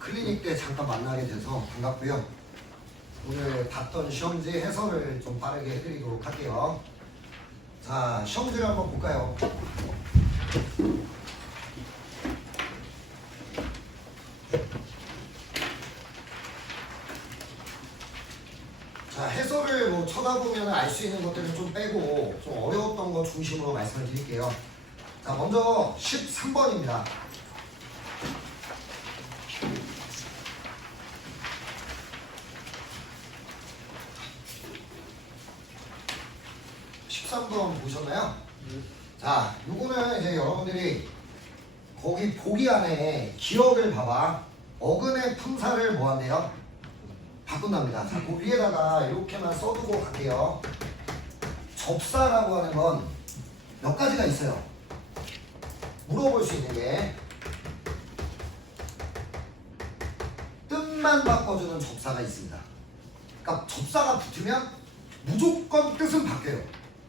클리닉 때 잠깐 만나게 돼서 반갑고요. 오늘 봤던 시험지 해설을 좀 빠르게 해드리도록 할게요. 자, 시험지를 한번 볼까요? 자, 해설을 뭐 쳐다보면 알 수 있는 것들은 좀 빼고 좀 어려웠던 거 중심으로 말씀을 드릴게요. 자, 먼저 13번입니다. 13번 보셨나요? 자, 요거는 이제 여러분들이 거기 보기 안에 기억을 봐봐. 어근의 품사를 뭐 한대요? 바꾼답니다. 자, 그 위에다가 이렇게만 써두고 갈게요. 접사라고 하는 건 몇 가지가 있어요. 물어볼 수 있는 게 뜻만 바꿔주는 접사가 있습니다. 그러니까 접사가 붙으면 무조건 뜻은 바뀌어요.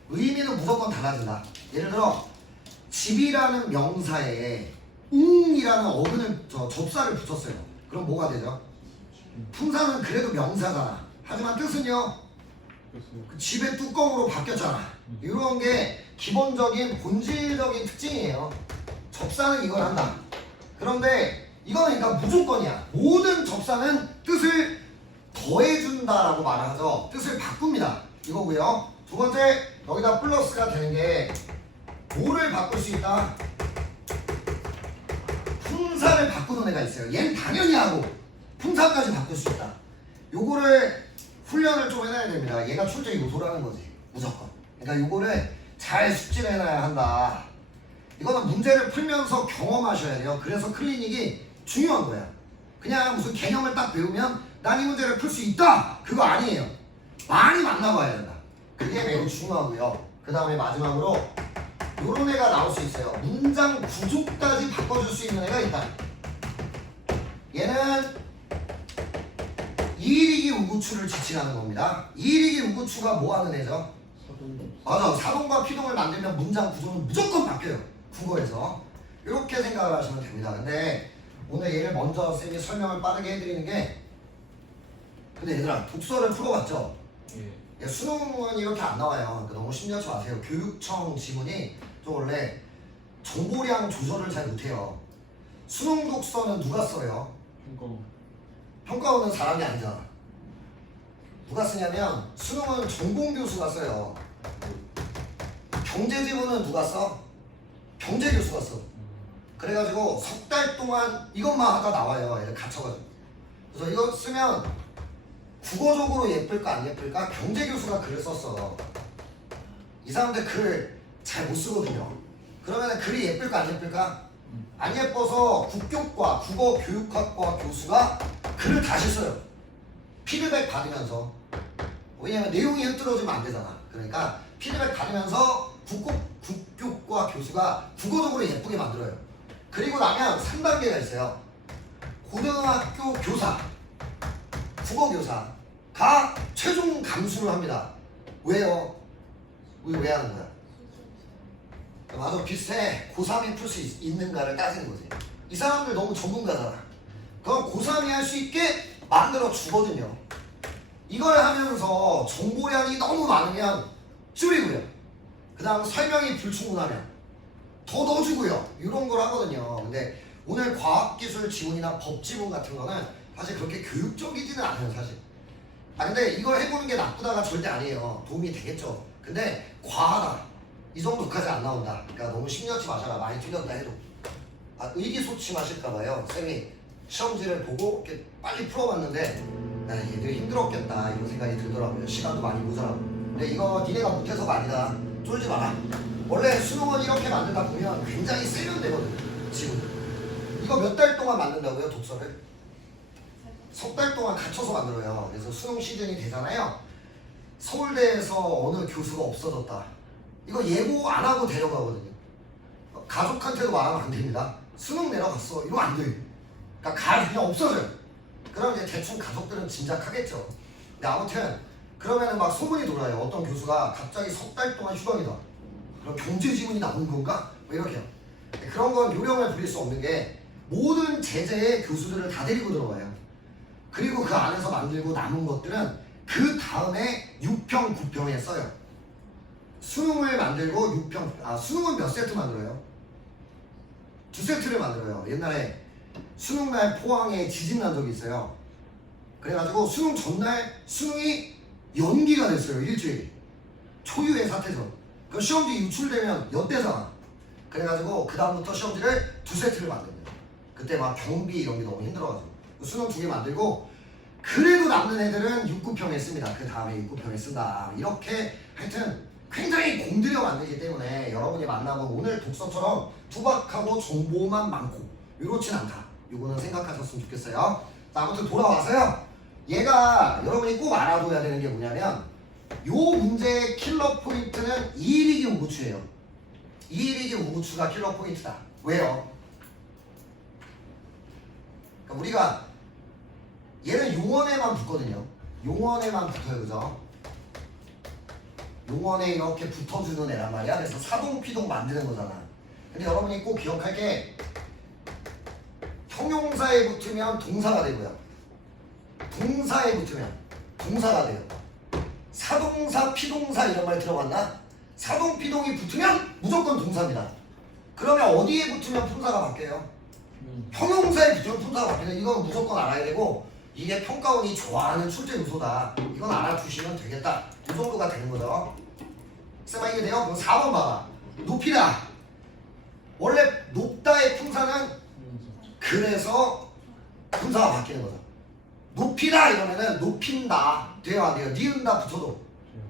의미는 무조건 달라진다. 예를 들어 집이라는 명사에 웅이라는 어근을 접사를 붙였어요. 그럼 뭐가 되죠? 품사는 그래도 명사잖아. 하지만 뜻은요? 그 집의 뚜껑으로 바뀌었잖아. 이런 게 기본적인 본질적인 특징이에요. 접사는 이걸 한다. 그런데 이거는 그러니까 무조건이야. 모든 접사는 뜻을 더해준다라고 말하죠. 뜻을 바꿉니다. 이거고요. 두 번째, 여기다 플러스가 되는 게 뭐를 바꿀 수 있다? 품사를 바꾸는 애가 있어요. 얘는 당연히 하고 품사까지 바꿀 수 있다. 요거를 훈련을 좀 해놔야 됩니다. 얘가 출제 요소라는 거지. 무조건. 그러니까 요거를 잘 숙지를 해놔야 한다. 이거는 문제를 풀면서 경험하셔야 돼요. 그래서 클리닉이 중요한 거야. 그냥 무슨 개념을 딱 배우면 난 이 문제를 풀 수 있다! 그거 아니에요. 많이 만나봐야 된다. 그게 매우 중요하고요. 그 다음에 마지막으로 요런 애가 나올 수 있어요. 문장 구조까지 바꿔줄 수 있는 애가 있다. 얘는 이일이기 우구추를 지칭하는 겁니다. 이일이기 우구추가 뭐 하는 애죠? 맞아. 사동과 피동을 만들면 문장 구조는 무조건 바뀌어요. 국어에서. 이렇게 생각을 하시면 됩니다. 근데 오늘 얘를 먼저 쌤이 설명을 빠르게 해드리는 게, 근데 얘들아 독서를 풀어봤죠? 예. 수능은 이렇게 안 나와요. 그러니까 너무 심려하지 마세요. 교육청 지문이 좀 원래 정보량 조절을 잘 못해요. 수능 독서는 누가 써요? 평가원은 사람이 아니잖아. 누가 쓰냐면 수능은 전공 교수가 써요. 경제 지문은 누가 써? 경제 교수가 써. 그래가지고 석 달 동안 이것만 하다 나와요. 애들 갇혀가지고. 그래서 이거 쓰면 국어적으로 예쁠까 안 예쁠까? 경제 교수가 글을 썼어. 이 사람들 글을 잘 못 쓰거든요. 그러면 글이 예쁠까 안 예쁠까? 안 예뻐서 국교과 국어교육학과 교수가 글을 다시 써요. 피드백 받으면서. 왜냐면 내용이 흐트러지면 안 되잖아. 그러니까 피드백 받으면서 국교과 교수가 국어적으로 예쁘게 만들어요. 그리고 나면 3단계가 있어요. 고등학교 교사, 국어교사가 최종 감수를 합니다. 왜요? 왜 하는 거야? 맞아, 비슷해. 고3이 풀 수 있는가를 따지는 거지. 이 사람들 너무 전문가잖아. 그럼 고3이 할 수 있게 만들어 주거든요. 이걸 하면서 정보량이 너무 많으면 줄이고요. 그 다음 설명이 불충분하면 더 넣어주고요. 이런 걸 하거든요. 근데 오늘 과학기술 지문이나 법 지문 같은 거는 사실 그렇게 교육적이지는 않아요, 사실. 근데 이걸 해보는 게 나쁘다가 절대 아니에요. 도움이 되겠죠. 근데 과하다. 이 정도까지 안 나온다. 그러니까 너무 심려치 마셔라. 많이 틀렸다 해도. 의기소침하실까봐요. 쌤이 시험지를 보고 이렇게 빨리 풀어봤는데 얘들이 힘들었겠다 이런 생각이 들더라고요. 시간도 많이 모자라고. 근데 이거 니네가 못해서가 아니다. 쫄지 마라. 원래 수능은 이렇게 만들다 보면 굉장히 세련되거든요. 지금 이거 몇 달 동안 만든다고요? 독서를? 석 달 동안 갇혀서 만들어요. 그래서 수능 시즌이 되잖아요. 서울대에서 어느 교수가 없어졌다. 이거 예고 안 하고 데려가거든요. 가족한테도 말하면 안 됩니다. 수능 내려갔어. 이러면 안 돼요. 그러니까 그냥 없어져요. 그럼 이제 대충 가족들은 짐작하겠죠. 근데 아무튼 그러면은 막 소문이 돌아요. 어떤 교수가 갑자기 석 달 동안 휴강이다. 그럼 경제 지문이 나온 건가? 뭐 이렇게요. 그런 건 요령을 부릴 수 없는 게 모든 제재의 교수들을 다 데리고 들어와요. 그리고 그 안에서 만들고 남은 것들은 그 다음에 6평, 9평에 써요. 수능을 만들고 6평, 수능은 몇 세트 만들어요? 2세트를 만들어요. 옛날에 수능날 포항에 지진 난 적이 있어요. 그래가지고 수능 전날 수능이 연기가 됐어요. 일주일. 초유의 사태죠. 그 시험지 유출되면 연대잖아. 그래가지고 그 다음부터 시험지를 2세트를 만듭니다. 그때 막 경비 이런 게 너무 힘들어가지고 수능 2개 만들고 그래도 남는 애들은 6, 9평에 씁니다. 그 다음에 6, 9평에 쓴다. 이렇게 하여튼 굉장히 공들여 만들기 때문에 여러분이 만나면 오늘 독서처럼 투박하고 정보만 많고 이렇진 않다. 이거는 생각하셨으면 좋겠어요. 자, 아무튼 돌아와서요. 얘가 여러분이 꼭 알아둬야 되는 게 뭐냐면 요 문제의 킬러 포인트는 이일이기 우구추예요. 이일이기 우구추가 킬러 포인트다. 왜요? 그러니까 우리가 얘는 용언에만 붙거든요. 용언에만 붙어요. 그죠? 용언에 이렇게 붙어주는 애란 말이야. 그래서 사동피동 만드는 거잖아. 근데 여러분이 꼭 기억할 게 형용사에 붙으면 동사가 되고요. 동사에 붙으면 동사가 돼요. 사동사, 피동사 이런 말 들어봤나? 사동피동이 붙으면 무조건 동사입니다. 그러면 어디에 붙으면 품사가 바뀌어요? 형용사에 붙으면 품사가 바뀌는 이건 무조건 알아야 되고 이게 평가원이 좋아하는 출제 요소다. 이건 알아두시면 되겠다. 이 정도가 되는 거죠. 쌤아 이게 돼요? 그럼 4번 봐봐. 높이다. 원래 높다의 품사는 그래서 품사가 바뀌는 거죠. 높이다 이러면은 높인다 돼요 안 돼요? 니은다 붙여도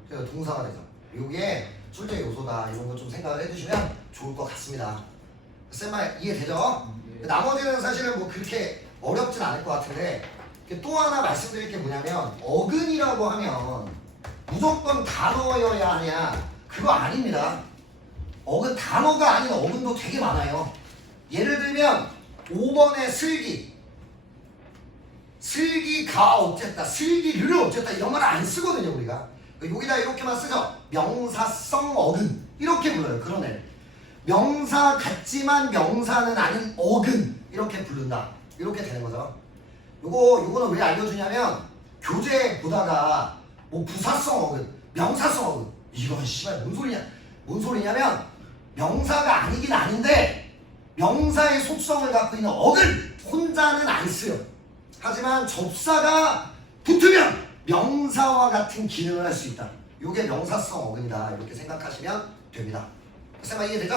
그래서 동사가 되죠. 이게 출제 요소다. 이런 거 좀 생각을 해주시면 좋을 것 같습니다. 쌤아 이해되죠? 나머지는 사실은 뭐 그렇게 어렵진 않을 것 같은데 또 하나 말씀드릴 게 뭐냐면 어근이라고 하면 무조건 단어여야 하냐 그거 아닙니다. 어근 단어가 아닌 어근도 되게 많아요. 예를 들면 5번의 슬기가 어쨌다 슬기를 어쨌다 이런 말 안 쓰거든요. 우리가 여기다 이렇게만 쓰죠. 명사성 어근 이렇게 불러요. 그런 애 명사 같지만 명사는 아닌 어근 이렇게 부른다. 이렇게 되는 거죠. 요거는 왜 알려주냐면 교재 보다가 뭐 부사성 어근, 명사성 어근 이건 씨발 뭔 소리냐면 명사가 아니긴 아닌데 명사의 속성을 갖고 있는 어근 혼자는 안 쓰요. 하지만 접사가 붙으면 명사와 같은 기능을 할 수 있다. 요게 명사성 어근이다. 이렇게 생각하시면 됩니다. 쌤아 이해되죠?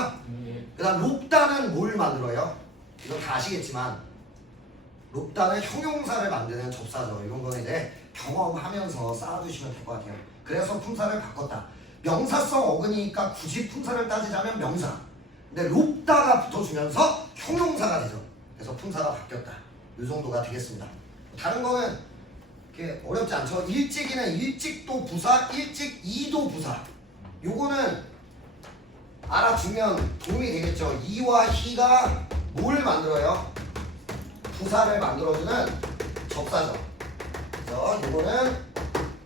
그 다음 롭다는 뭘 만들어요? 이건 다 아시겠지만 롭다는 형용사를 만드는 접사죠. 이런 거는 이제 경험하면서 쌓아두시면 될 것 같아요. 그래서 품사를 바꿨다. 명사성 어근이니까 굳이 품사를 따지자면 명사. 근데 롭다가 붙어주면서 형용사가 되죠. 그래서 품사가 바뀌었다. 이 정도가 되겠습니다. 다른 거는 이렇게 어렵지 않죠. 일찍이는 일찍도 부사, 일찍이도 부사. 요거는 알아두면 도움이 되겠죠. 이와 희가 뭘 만들어요? 부사를 만들어주는 접사죠. 그래서 이거는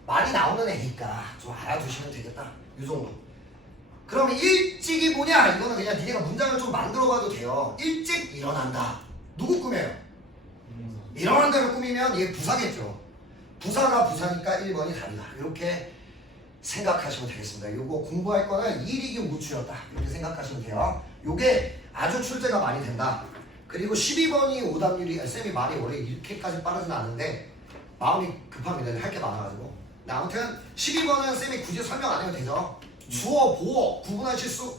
말이 나오는 애니까 좀 알아두시면 되겠다. 이 정도. 그럼 일찍이 뭐냐? 이거는 그냥 니네가 문장을 좀 만들어봐도 돼요. 일찍 일어난다. 누구 꾸며요? 일어난다를 꾸미면 이게 부사겠죠. 부사가 부사니까 1번이 답이다. 이렇게 생각하시면 되겠습니다. 요거 공부할 거는 이일이기 우추였다. 이렇게 생각하시면 돼요. 요게 아주 출제가 많이 된다. 그리고 12번이 오답률이 쌤이 말이 원래 이렇게까지 빠르진 않은데 마음이 급합니다. 할 게 많아가지고. 아무튼 12번은 쌤이 굳이 설명 안 해도 되죠. 주어, 보어 구분하실 수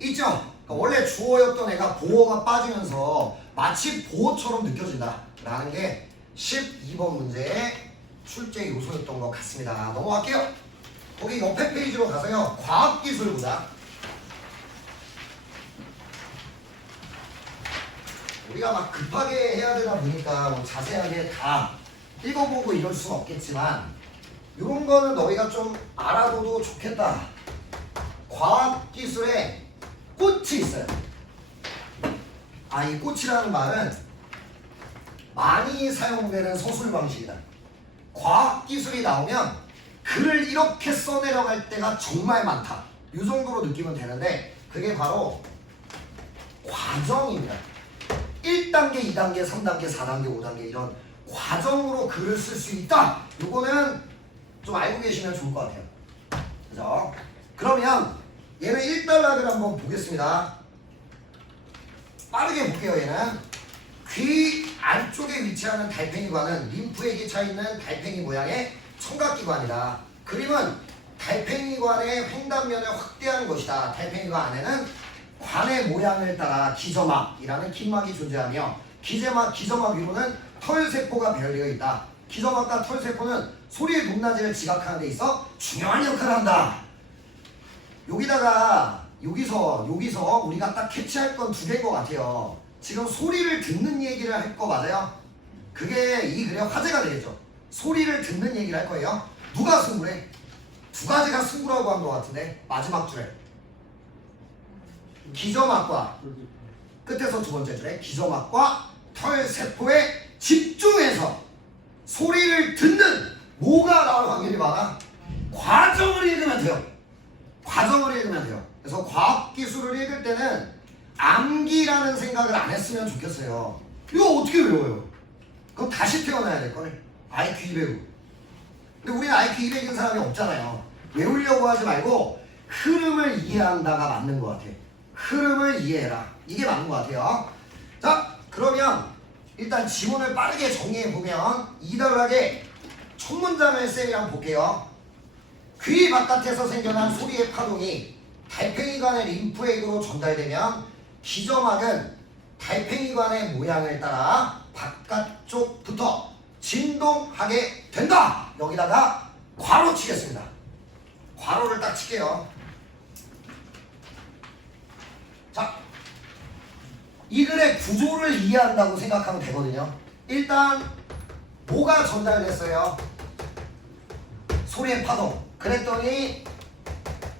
있죠. 그러니까 원래 주어였던 애가 보어가 빠지면서 마치 보어처럼 느껴진다 라는 게 12번 문제의 출제 요소였던 것 같습니다. 넘어갈게요. 거기 옆에 페이지로 가서요. 과학기술 보자. 우리가 막 급하게 해야 되다 보니까 뭐 자세하게 다 읽어보고 이럴 수는 없겠지만 이런 거는 너희가 좀 알아둬도 좋겠다. 과학기술에 꽃이 있어요. 이 꽃이라는 말은 많이 사용되는 서술 방식이다. 과학기술이 나오면 글을 이렇게 써내려갈 때가 정말 많다. 이 정도로 느끼면 되는데 그게 바로 과정입니다. 1단계, 2단계, 3단계, 4단계, 5단계 이런 과정으로 글을 쓸 수 있다. 요거는 좀 알고 계시면 좋을 것 같아요. 그죠? 그러면 얘는 1달러를 한번 보겠습니다. 빠르게 볼게요. 얘는 귀 안쪽에 위치하는 달팽이관은 림프액이 차있는 달팽이 모양의 청각기관이다. 그림은 달팽이관의 횡단면을 확대하는 것이다. 달팽이관 안에는 관의 모양을 따라 기저막이라는 깃막이 존재하며 기저막 위로는 털세포가 배열되어 있다. 기저막과 털세포는 소리의 높낮이를 지각하는 데 있어 중요한 역할을 한다. 여기서 우리가 딱 캐치할 건 두 개인 것 같아요. 지금 소리를 듣는 얘기를 할 거 맞아요? 그게 이 글의 화제가 되겠죠. 소리를 듣는 얘기를 할 거예요. 누가 승부래? 두 가지가 승부라고 한 것 같은데 마지막 줄에 기저막과 끝에서 두 번째 줄에 기저막과 털세포에 집중해서 소리를 듣는 뭐가 나올 확률이 많아? 과정을 읽으면 돼요. 과정을 읽으면 돼요. 그래서 과학기술을 읽을 때는 암기라는 생각을 안 했으면 좋겠어요. 이거 어떻게 외워요? 그럼 다시 태어나야 될걸. IQ 200. 근데 우리는 IQ 200인 사람이 없잖아요. 외우려고 하지 말고 흐름을 이해한다가 맞는 것 같아. 흐름을 이해해라. 이게 맞는 것 같아요. 자, 그러면 일단 지문을 빠르게 정리해보면 이달하게 첫 문장을 쌤이랑 볼게요. 귀 바깥에서 생겨난 소리의 파동이 달팽이관의 림프액으로 전달되면 기저막은 달팽이관의 모양을 따라 바깥쪽부터 진동하게 된다. 여기다가 괄호 치겠습니다. 괄호를 딱 칠게요. 자, 이 글의 구조를 이해한다고 생각하면 되거든요. 일단 뭐가 전달됐어요? 소리의 파동. 그랬더니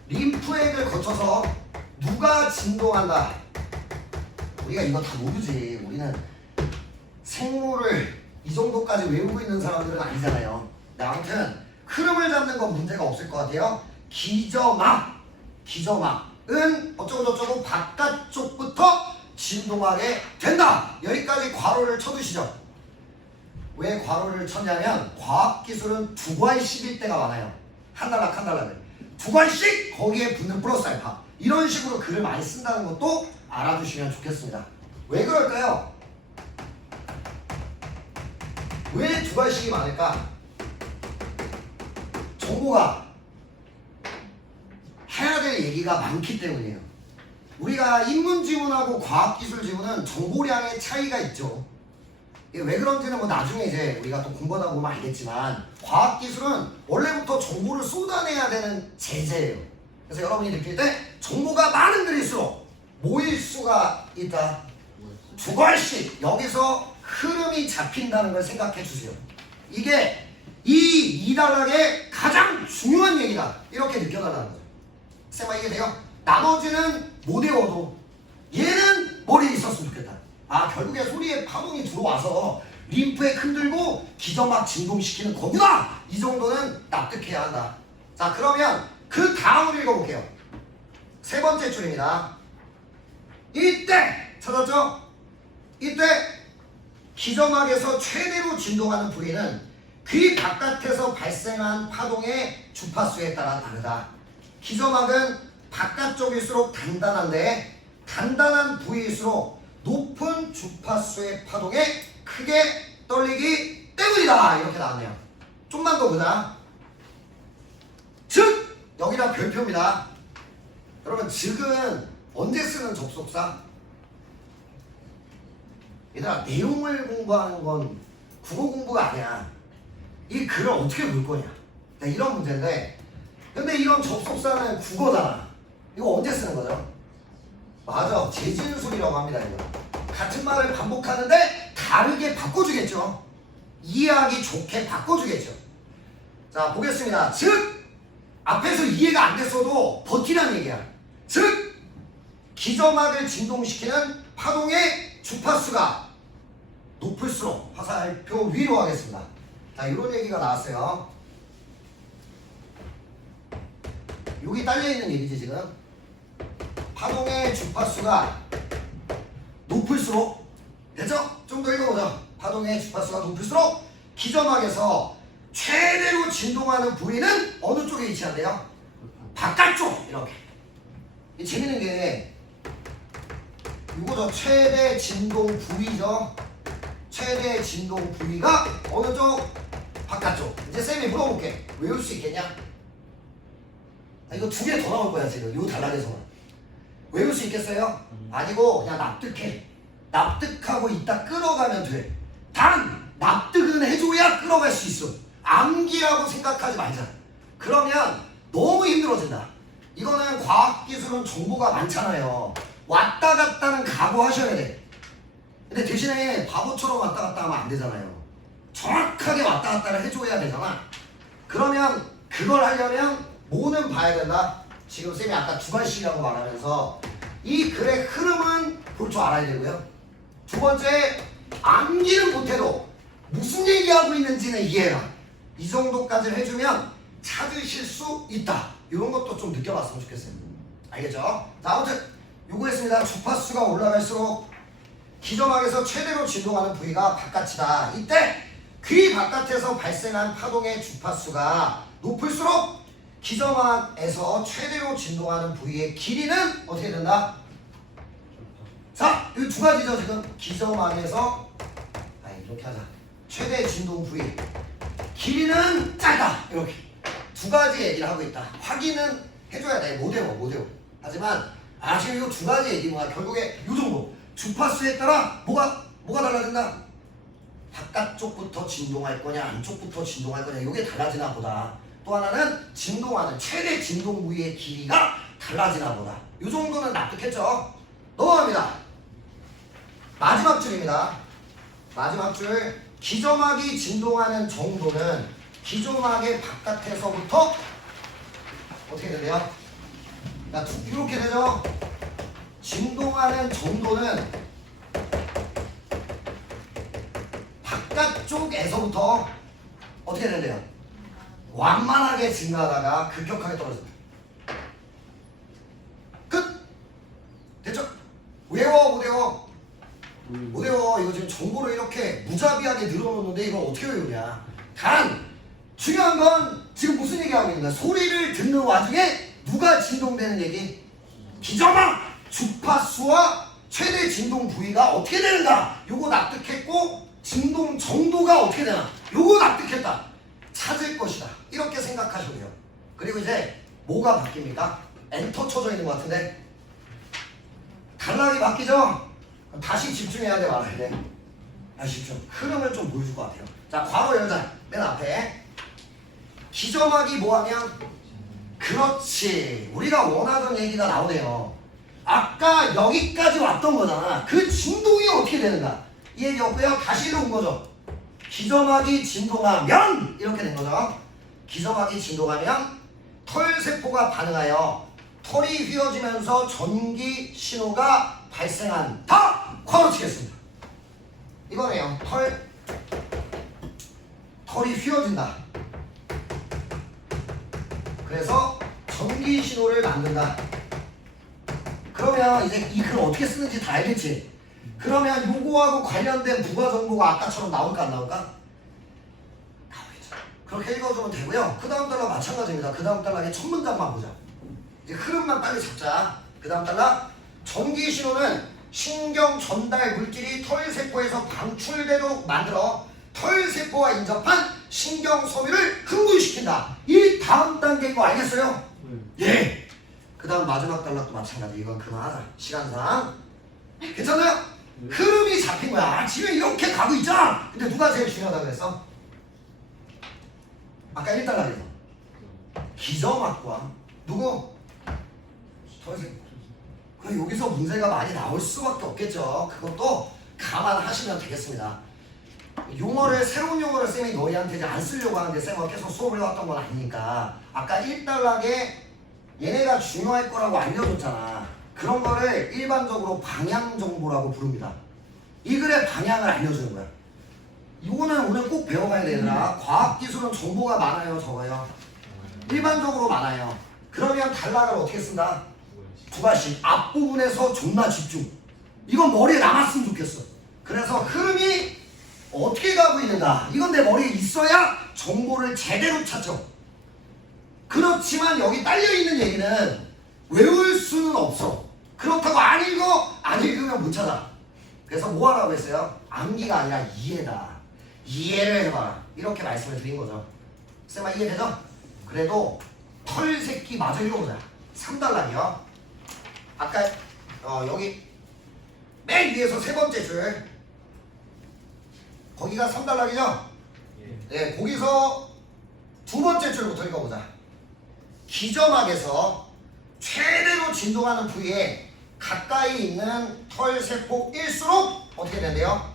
림프액을 거쳐서 누가 진동한다. 우리가 이거 다 모르지. 우리는 생물을 이 정도까지 외우고 있는 사람들은 아니잖아요. 네, 아무튼 흐름을 잡는 건 문제가 없을 것 같아요. 기저막은 어쩌고저쩌고 바깥쪽부터 진동하게 된다. 여기까지 괄호를 쳐두시죠. 왜 괄호를 쳤냐면 과학기술은 두 괄씩일 때가 많아요. 한 단락을 두 괄씩 거기에 붙는 플러스 알파 이런 식으로 글을 많이 쓴다는 것도 알아두시면 좋겠습니다. 왜 그럴까요? 왜 두 괄씩이 많을까? 정보가 해야 될 얘기가 많기 때문이에요. 우리가 인문지문하고 과학기술지문은 정보량의 차이가 있죠. 이게 왜 그런지는 뭐 나중에 이제 우리가 또 공부하다 보면 알겠지만 과학기술은 원래부터 정보를 쏟아내야 되는 제재예요. 그래서 여러분이 느낄 때 정보가 많은 글일수록 모일 수가 있다. 두 괄씩 여기서 흐름이 잡힌다는 걸 생각해 주세요. 이게 이 단락의 가장 중요한 얘기다. 이렇게 느껴달라는 거죠. 쌤아 이게 돼요? 나머지는 못 외워도 얘는 머리에 있었으면 좋겠다. 아 결국에 소리에 파동이 들어와서 림프에 흔들고 기저막 진동시키는 거구나. 이 정도는 납득해야 한다. 자 그러면 그 다음을 읽어볼게요. 세 번째 줄입니다. 이때 찾았죠? 이때 기저막에서 최대로 진동하는 부위는 귀 바깥에서 발생한 파동의 주파수에 따라 다르다. 기저막은 바깥쪽일수록 단단한데 단단한 부위일수록 높은 주파수의 파동에 크게 떨리기 때문이다. 이렇게 나왔네요. 좀만 더 보자. 즉 여기다 별표입니다. 여러분 즉은 언제 쓰는 접속사? 얘들아 내용을 공부하는 건 국어 공부가 아니야. 이 글을 어떻게 볼 거냐. 이런 문제인데 근데 이런 접속사는 국어잖아. 이거 언제 쓰는 거죠? 맞아. 재진술이라고 합니다. 이거. 같은 말을 반복하는데 다르게 바꿔주겠죠. 이해하기 좋게 바꿔주겠죠. 자 보겠습니다. 즉 앞에서 이해가 안 됐어도 버티라는 얘기야. 즉 기저막을 진동시키는 파동의 주파수가 높을수록 화살표 위로 하겠습니다. 자 이런 얘기가 나왔어요. 여기 딸려있는 얘기지 지금. 파동의 주파수가 높을수록 됐죠? 좀 더 읽어보자. 파동의 주파수가 높을수록 기점막에서 최대로 진동하는 부위는 어느 쪽에 위치한대요? 바깥쪽. 이렇게. 이 재밌는 게 이거죠. 최대 진동 부위죠. 최대 진동 부위가 어느 쪽? 바깥쪽. 이제 쌤이 물어볼게. 외울 수 있겠냐? 이거 두 개 더 나올 거야 지금. 요 단락에서만. 외울 수 있겠어요? 아니고 그냥 납득해. 납득하고 있다 끌어가면 돼. 단 납득은 해줘야 끌어갈 수 있어. 암기라고 생각하지 말자. 그러면 너무 힘들어진다. 이거는 과학기술은 정보가 많잖아요. 왔다 갔다는 각오하셔야 돼. 근데 대신에 바보처럼 왔다 갔다 하면 안 되잖아요. 정확하게 왔다 갔다를 해줘야 되잖아. 그러면 그걸 하려면 뭐는 봐야 된다. 지금 쌤이 아까 두발씩이라고 말하면서 이 글의 흐름은 볼 줄 알아야 되고요. 두 번째, 암기는 못해도 무슨 얘기하고 있는지는 이해해라. 이 정도까지를 해주면 찾으실 수 있다. 이런 것도 좀 느껴봤으면 좋겠어요. 알겠죠? 자, 아무튼 요거 했습니다. 주파수가 올라갈수록 기점막에서 최대로 진동하는 부위가 바깥이다. 이때 귀 바깥에서 발생한 파동의 주파수가 높을수록 기점막에서 최대로 진동하는 부위의 길이는 어떻게 된다? 자, 이 두 가지죠. 지금 기점막에서 이렇게 하자. 최대 진동 부위 길이는 짧다. 이렇게 두 가지 얘기를 하고 있다. 확인은 해줘야 돼. 못 외워. 하지만 지금 이 두 가지 얘기가 결국에 이 정도. 주파수에 따라 뭐가 달라진다? 바깥쪽부터 진동할 거냐 안쪽부터 진동할 거냐 이게 달라지나 보다. 또 하나는 진동하는 최대 진동 부위의 길이가 달라지나 보다. 이 정도는 납득했죠? 넘어갑니다. 마지막 줄입니다. 마지막 줄. 기점막이 진동하는 정도는 기점막의 바깥에서부터 어떻게 된대요? 이렇게 되죠? 진동하는 정도는 바깥쪽에서부터 어떻게 된대요? 완만하게 증가하다가 급격하게 떨어진다. 끝! 됐죠? 외워 못 외워? 못 외워. 이거 지금 정보를 이렇게 무자비하게 늘어놓는데 이걸 어떻게 외우냐. 단 중요한 건 지금 무슨 얘기하고 있는 거야? 소리를 듣는 와중에 누가 진동되는 얘기? 기점막! 주파수와 최대 진동 부위가 어떻게 되는가? 요거 납득했고 진동 정도가 어떻게 되나? 요거 납득했다. 찾을 것이다. 이렇게 생각하시면 돼요. 그리고 이제 뭐가 바뀝니까? 엔터 쳐져 있는 것 같은데 단락이 바뀌죠? 다시 집중해야 돼 말아야 돼. 다시 집중. 흐름을 좀 보여줄 것 같아요. 자, 괄호 열자. 맨 앞에 기점막이 뭐하면 그렇지. 우리가 원하던 얘기가 나오네요. 아까 여기까지 왔던 거잖아. 그 진동이 어떻게 되는가? 이 얘기였고요. 다시 이런 거죠. 기점막이 진동하면 이렇게 된 거죠. 기점막이 진동하면 털세포가 반응하여 털이 휘어지면서 전기 신호가 발생한다. 괄호 치겠습니다. 이거네요. 털이 휘어진다. 그래서 전기 신호를 만든다. 그러면 이제 이 글 어떻게 쓰는지 다 알겠지? 그러면 요거하고 관련된 부가 정보가 아까처럼 나올까 안 나올까? 나오겠죠. 그렇게 읽어주면 되고요. 그 다음 단락 마찬가지입니다. 그 다음 단락의 첫 문장만 보자. 이제 흐름만 빨리 잡자. 그 다음 단락. 전기 신호는 신경 전달 물질이 털세포에서 방출되도록 만들어 털세포와 인접한 신경 섬유를 흥분시킨다. 이 다음 단계인 거 알겠어요? 예. 그 다음 마지막 단락도 마찬가지. 이건 그만하자. 시간상. 괜찮아요? 흐름이 잡힌 거야. 지금 이렇게 가고 있잖아. 근데 누가 제일 중요하다고 그랬어? 아까 1단락에서 기점막과 누구? 털세포. 그럼 여기서 문제가 많이 나올 수밖에 없겠죠. 그것도 감안하시면 되겠습니다. 용어를 새로운 용어를 쌤이 너희한테 이제 안 쓰려고 하는데 쌤은 계속 수업을 해왔던 건 아니니까 아까 1단락에 얘네가 중요할 거라고 알려줬잖아. 그런 거를 일반적으로 방향 정보라고 부릅니다. 이 글의 방향을 알려주는 거야. 이거는 오늘 꼭 배워가야 되더라. 과학기술은 정보가 많아요. 적어요. 일반적으로 많아요. 그러면 단락을 어떻게 쓴다? 두 가지. 앞부분에서 존나 집중. 이건 머리에 남았으면 좋겠어. 그래서 흐름이 어떻게 가고 있는가 이건 내 머리에 있어야 정보를 제대로 찾죠. 그렇지만 여기 딸려있는 얘기는 외울 수는 없어. 그렇다고 안 읽으면 못 찾아. 그래서 뭐 하라고 했어요? 암기가 아니라 이해다. 이해를 해봐라. 이렇게 말씀을 드린 거죠. 쌤아 이해되죠? 그래도 털새끼 마저 읽어보자. 3단락이요. 아까 여기 맨 위에서 세 번째 줄 거기가 3단락이죠? 네, 거기서 두 번째 줄부터 읽어보자. 기점학에서 최대로 진동하는 부위에 가까이 있는 털세포일수록 어떻게 된대요?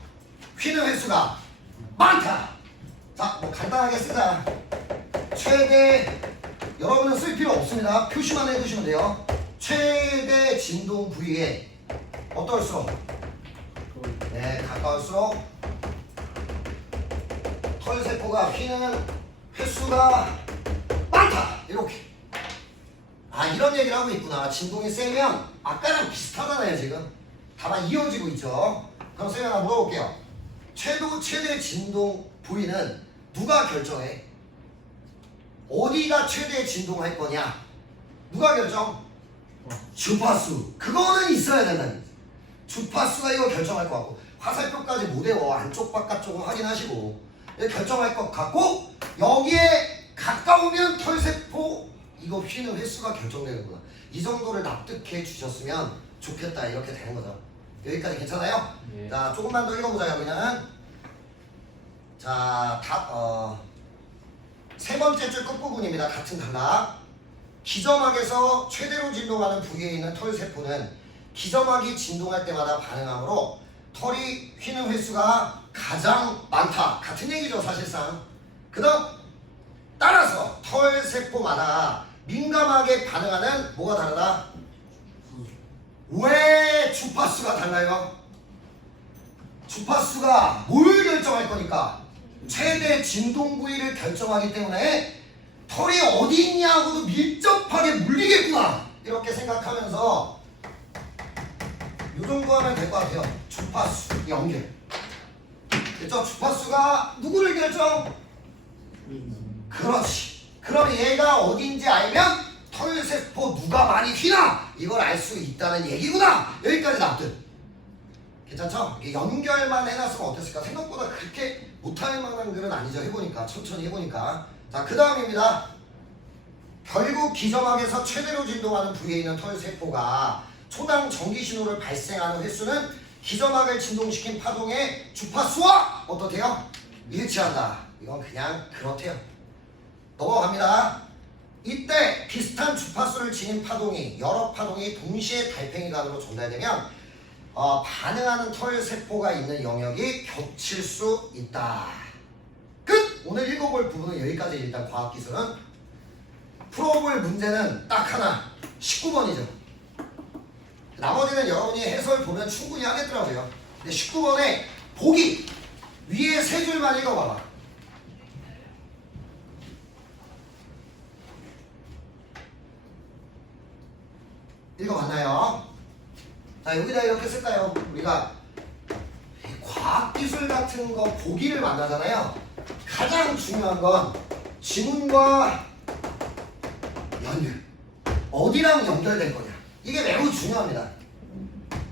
휘는 횟수가 많다. 자, 뭐 간단하게 쓰자. 최대, 여러분은 쓸 필요 없습니다. 표시만 해두시면 돼요. 최대 진동 부위에 어떨수록? 네, 가까울수록 털세포가 휘는 횟수가 많다. 이렇게. 아, 이런 얘기를 하고 있구나. 진동이 세면 아까랑 비슷하잖아요. 지금 다만 이어지고 있죠. 그럼 쌤이 하나 물어볼게요. 최대 진동 부위는 누가 결정해? 어디가 최대 진동할 거냐? 누가 결정? 주파수. 그거는 있어야 된다는 거지. 주파수가 이거 결정할 것 같고, 화살표까지 못 외워. 안쪽 바깥쪽은 확인하시고 결정할 것 같고, 여기에 가까우면 털세포 이거 휘는 횟수가 결정되는구나. 이 정도를 납득해 주셨으면 좋겠다. 이렇게 되는 거죠. 여기까지 괜찮아요? 네. 자, 조금만 더 읽어보자. 여기는 자, 세 번째 줄 끝부분입니다. 같은 단락. 기점학에서 최대로 진동하는 부위에 있는 털세포는 기점학이 진동할 때마다 반응하므로 털이 휘는 횟수가 가장 많다. 같은 얘기죠, 사실상. 그 다음 따라서 털세포마다 민감하게 반응하는 뭐가 다르다? 왜 주파수가 달라요? 주파수가 뭘 결정할 거니까? 최대 진동 부위를 결정하기 때문에 털이 어디 있냐고도 밀접하게 물리겠구나. 이렇게 생각하면서 이 정도 하면 될 것 같아요. 주파수 연결. 그렇죠? 주파수가 누구를 결정? 그렇지. 그럼 얘가 어딘지 알면 털세포 누가 많이 휘나 이걸 알 수 있다는 얘기구나. 여기까지 납득. 괜찮죠? 연결만 해놨으면 어땠을까? 생각보다 그렇게 못할 만한 글은 아니죠. 해보니까 천천히 해보니까. 자, 그 다음입니다. 결국 기점학에서 최대로 진동하는 부위에 있는 털세포가 초당 전기신호를 발생하는 횟수는 기점학을 진동시킨 파동의 주파수와 어떻대요? 일치한다. 이건 그냥 그렇대요. 넘어갑니다. 이때 비슷한 주파수를 지닌 파동이 여러 파동이 동시에 달팽이관으로 전달되면 반응하는 털세포가 있는 영역이 겹칠 수 있다. 끝! 오늘 읽어볼 부분은 여기까지. 일단 과학기술은 풀어볼 문제는 딱 하나 19번이죠. 나머지는 여러분이 해설 보면 충분히 하겠더라고요. 근데 19번에 보기 위에 세 줄만 읽어봐봐. 읽어봤나요? 자, 여기다 이렇게 쓸까요? 우리가 과학기술 같은 거 보기를 만나잖아요. 가장 중요한 건 지문과 연결. 어디랑 연결된 거냐. 이게 매우 중요합니다.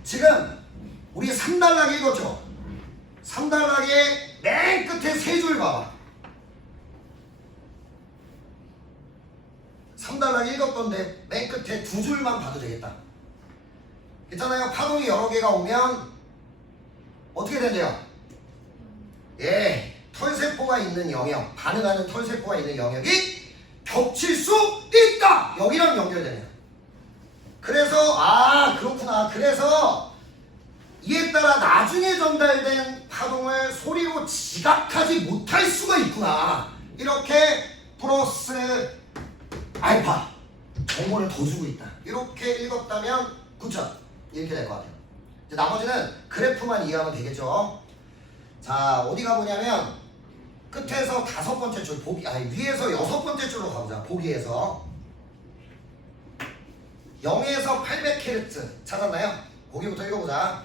지금 우리 3단락 읽었죠? 3단락의 맨 끝에 세 줄 봐봐. 3단락 읽었던데 맨 끝에 두 줄만 봐도 되겠다. 있잖아요. 파동이 여러 개가 오면 어떻게 된대요? 예, 털세포가 있는 영역, 반응하는 털세포가 있는 영역이 겹칠 수 있다. 여기랑 연결되네요. 그래서 그렇구나. 그래서 이에 따라 나중에 전달된 파동을 소리로 지각하지 못할 수가 있구나. 이렇게 플러스 알파 정보를 더 주고 있다. 이렇게 읽었다면 9점 이렇게 될 것 같아요. 이제 나머지는 그래프만 이해하면 되겠죠. 자, 어디 가보냐면 끝에서 5번째 줄 보기, 위에서 6번째 줄로 가보자. 보기에서 0에서 800Hz 찾았나요? 거기부터 읽어보자.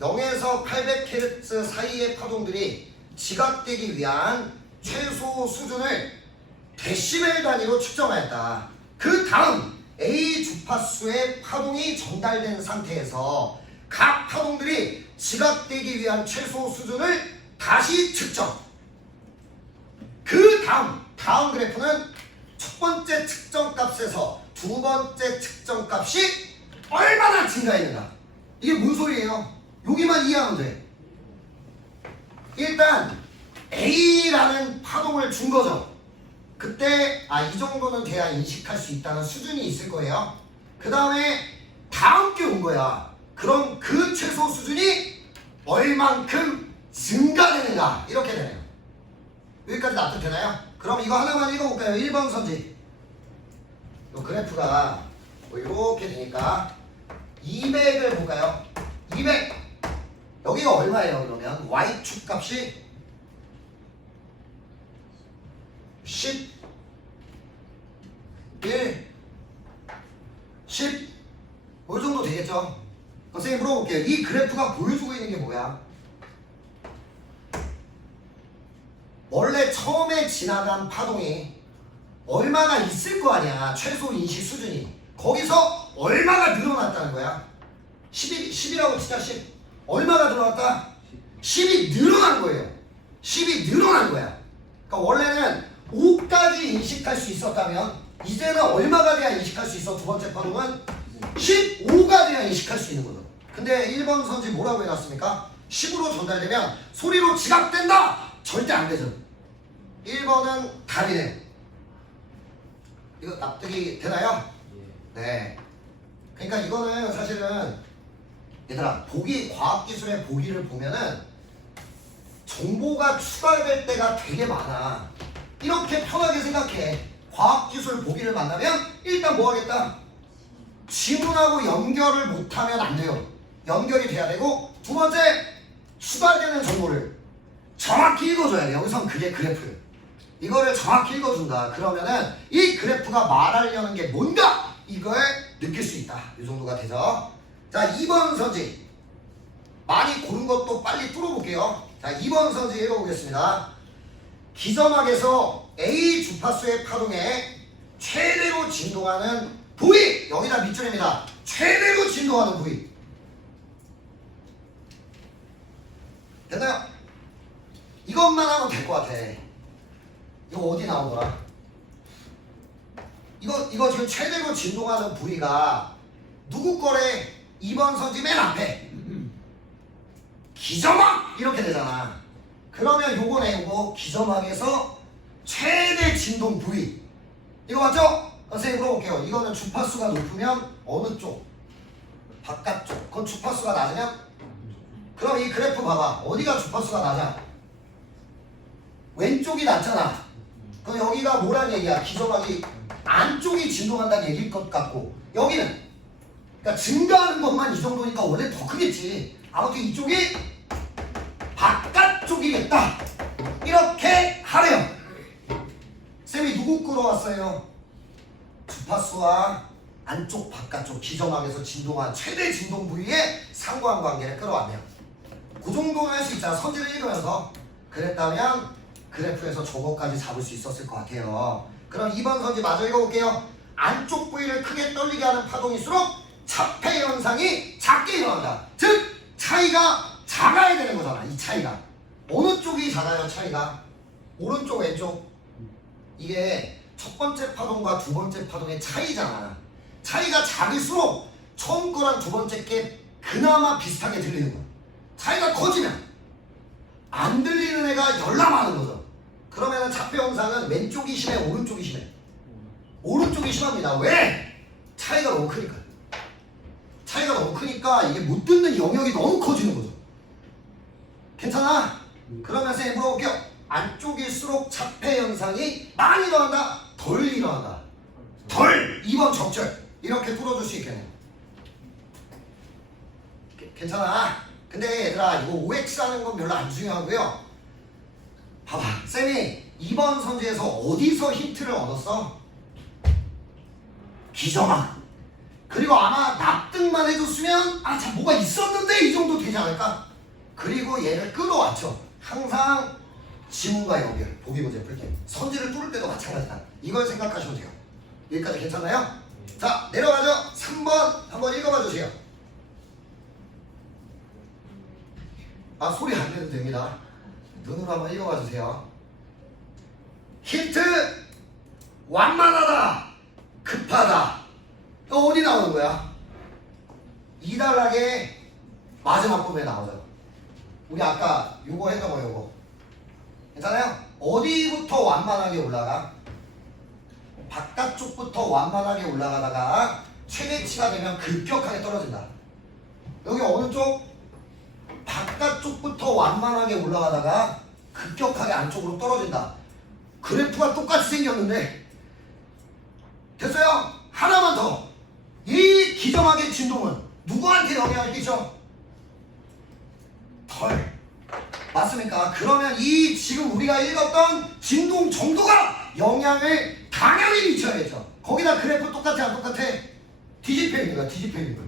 0에서 800Hz 사이의 파동들이 지각되기 위한 최소 수준을 데시벨 단위로 측정하였다. 그 다음 A 주파수의 파동이 전달된 상태에서 각 파동들이 지각되기 위한 최소 수준을 다시 측정. 그 다음 그래프는 첫 번째 측정값에서 두 번째 측정값이 얼마나 증가했는가. 이게 뭔 소리예요? 여기만 이해하면 돼. 일단 A라는 파동을 준 거죠. 그때 이 정도는 돼야 인식할 수 있다는 수준이 있을 거예요. 그 다음에 다음 게 온 거야. 그럼 그 최소 수준이 얼만큼 증가되는가 이렇게 되네요. 여기까지 납득되나요? 그럼 이거 하나만 읽어볼까요? 1번 선지. 이 그래프가 뭐 이렇게 되니까 200을 볼까요? 200 여기가 얼마예요? 그러면 Y축 값이 10 1 10 이 정도 되겠죠? 선생님 물어볼게요. 이 그래프가 보여주고 있는 게 뭐야? 원래 처음에 지나간 파동이 얼마나 있을 거 아니야. 최소 인식 수준이. 거기서 얼마가 늘어났다는 거야. 10이라고 진짜 10. 얼마가 늘어났다? 10이 늘어난 거예요. 10이 늘어난 거야. 그러니까 원래는 5까지 인식할 수 있었다면 이제는 얼마가 돼야 인식할 수 있어? 두 번째 파동은 15가 돼야 인식할 수 있는 거죠. 근데 1번 선지 뭐라고 해놨습니까? 10으로 전달되면 소리로 지각된다! 절대 안 되죠. 1번은 답이네. 이거 납득이 되나요? 네. 그러니까 이거는 사실은 얘들아 과학기술의 보기를 보면은 정보가 추가될 때가 되게 많아. 이렇게 편하게 생각해. 과학기술 보기를 만나면 일단 뭐 하겠다? 지문하고 연결을 못하면 안 돼요. 연결이 돼야 되고 두 번째 추가되는 정보를 정확히 읽어줘야 돼. 여기선 그게 그래프예요. 이거를 정확히 읽어준다. 그러면은 이 그래프가 말하려는 게 뭔가 이걸 느낄 수 있다. 이 정도가 되죠. 자 2번 선지 많이 고른 것도 빨리 뚫어볼게요. 자 2번 선지 읽어보겠습니다. 기점학에서 A 주파수의 파동에 최대로 진동하는 부위 여기다 밑줄입니다. 최대로 진동하는 부위 됐나요? 이것만 하면 될 것 같아. 이거 어디 나온 거야? 이거 지금 최대로 진동하는 부위가 누구 거래? 2번 선지 맨 앞에 기점학 이렇게 되잖아. 그러면 요거네. 요거 기점학에서 최대 진동 부위 이거 맞죠? 선생님 물어볼게요. 이거는 주파수가 높으면 어느 쪽? 바깥쪽. 그건 주파수가 낮으면? 그럼 이 그래프 봐봐. 어디가 주파수가 낮아? 왼쪽이 낮잖아. 그럼 여기가 뭐란 얘기야? 기점학이 안쪽이 진동한다는 얘기일 것 같고 여기는 그러니까 증가하는 것만 이 정도니까 원래 더 크겠지. 아무튼 이쪽이 바깥쪽이겠다. 이렇게 하래요. 쌤이 누구 끌어왔어요? 주파수와 안쪽 바깥쪽 기점학에서 진동한 최대 진동 부위의 상관관계를 끌어왔네요. 그 정도는 할 수 있잖아. 선지를 읽으면서. 그랬다면 그래프에서 저거까지 잡을 수 있었을 것 같아요. 그럼 2번 선지 마저 읽어볼게요. 안쪽 부위를 크게 떨리게 하는 파동일수록 차폐 현상이 작게 일어난다. 즉 차이가 작아야 되는 거잖아. 이 차이가 어느 쪽이 작아요? 차이가 오른쪽 왼쪽. 이게 첫 번째 파동과 두 번째 파동의 차이잖아. 차이가 작을수록 처음 거랑 두 번째 게 그나마 비슷하게 들리는 거야. 차이가 커지면 안 들리는 애가 열나많은 거죠. 그러면은 차폐 현상은 왼쪽이 심해 오른쪽이 심해? 오른쪽이 심합니다. 왜? 차이가 너무 크니까. 차이가 너무 크니까 이게 못 듣는 영역이 너무 커지는 거죠. 괜찮아? 그러면 선생님 물어볼게요. 안쪽일수록 차폐 현상이 많이 일어난다? 덜 일어난다? 덜! 2번 적절. 이렇게 풀어줄 수 있겠네요. 괜찮아? 근데 얘들아 이거 OX라는 건 별로 안 중요하고요. 봐봐. 쌤이 2번 선지에서 어디서 힌트를 얻었어? 기점학. 그리고 아마 납득만 해줬으면 아 참 뭐가 있었는데 이 정도 되지 않을까? 그리고 얘를 끌어왔죠. 항상 지문과 연결, 보기 문제 풀 때. 선지를 뚫을 때도 마찬가지다. 이걸 생각하시면 돼요. 여기까지 괜찮나요? 자, 내려가죠. 3번 한번 읽어봐 주세요. 아, 소리 안 내도 됩니다. 눈으로 한번 읽어봐 주세요. 힌트! 완만하다! 급하다! 또 어디 나오는 거야? 2단락의 마지막 부분에 나오죠. 우리 아까 요거 했던 거 요거. 괜찮아요? 어디부터 완만하게 올라가? 바깥쪽부터 완만하게 올라가다가 최대치가 되면 급격하게 떨어진다. 여기 어느 쪽? 바깥쪽부터 완만하게 올라가다가 급격하게 안쪽으로 떨어진다. 그래프가 똑같이 생겼는데 됐어요? 하나만 더. 이 기점하게 진동은 누구한테 영향을 끼쳐? 털. 맞습니까? 그러면 이 지금 우리가 읽었던 진동 정도가 영향을 당연히 미쳐야겠죠. 거기다 그래프 똑같아 안 똑같아? 뒤집혀 있는 거야. 뒤집혀 있는 거야.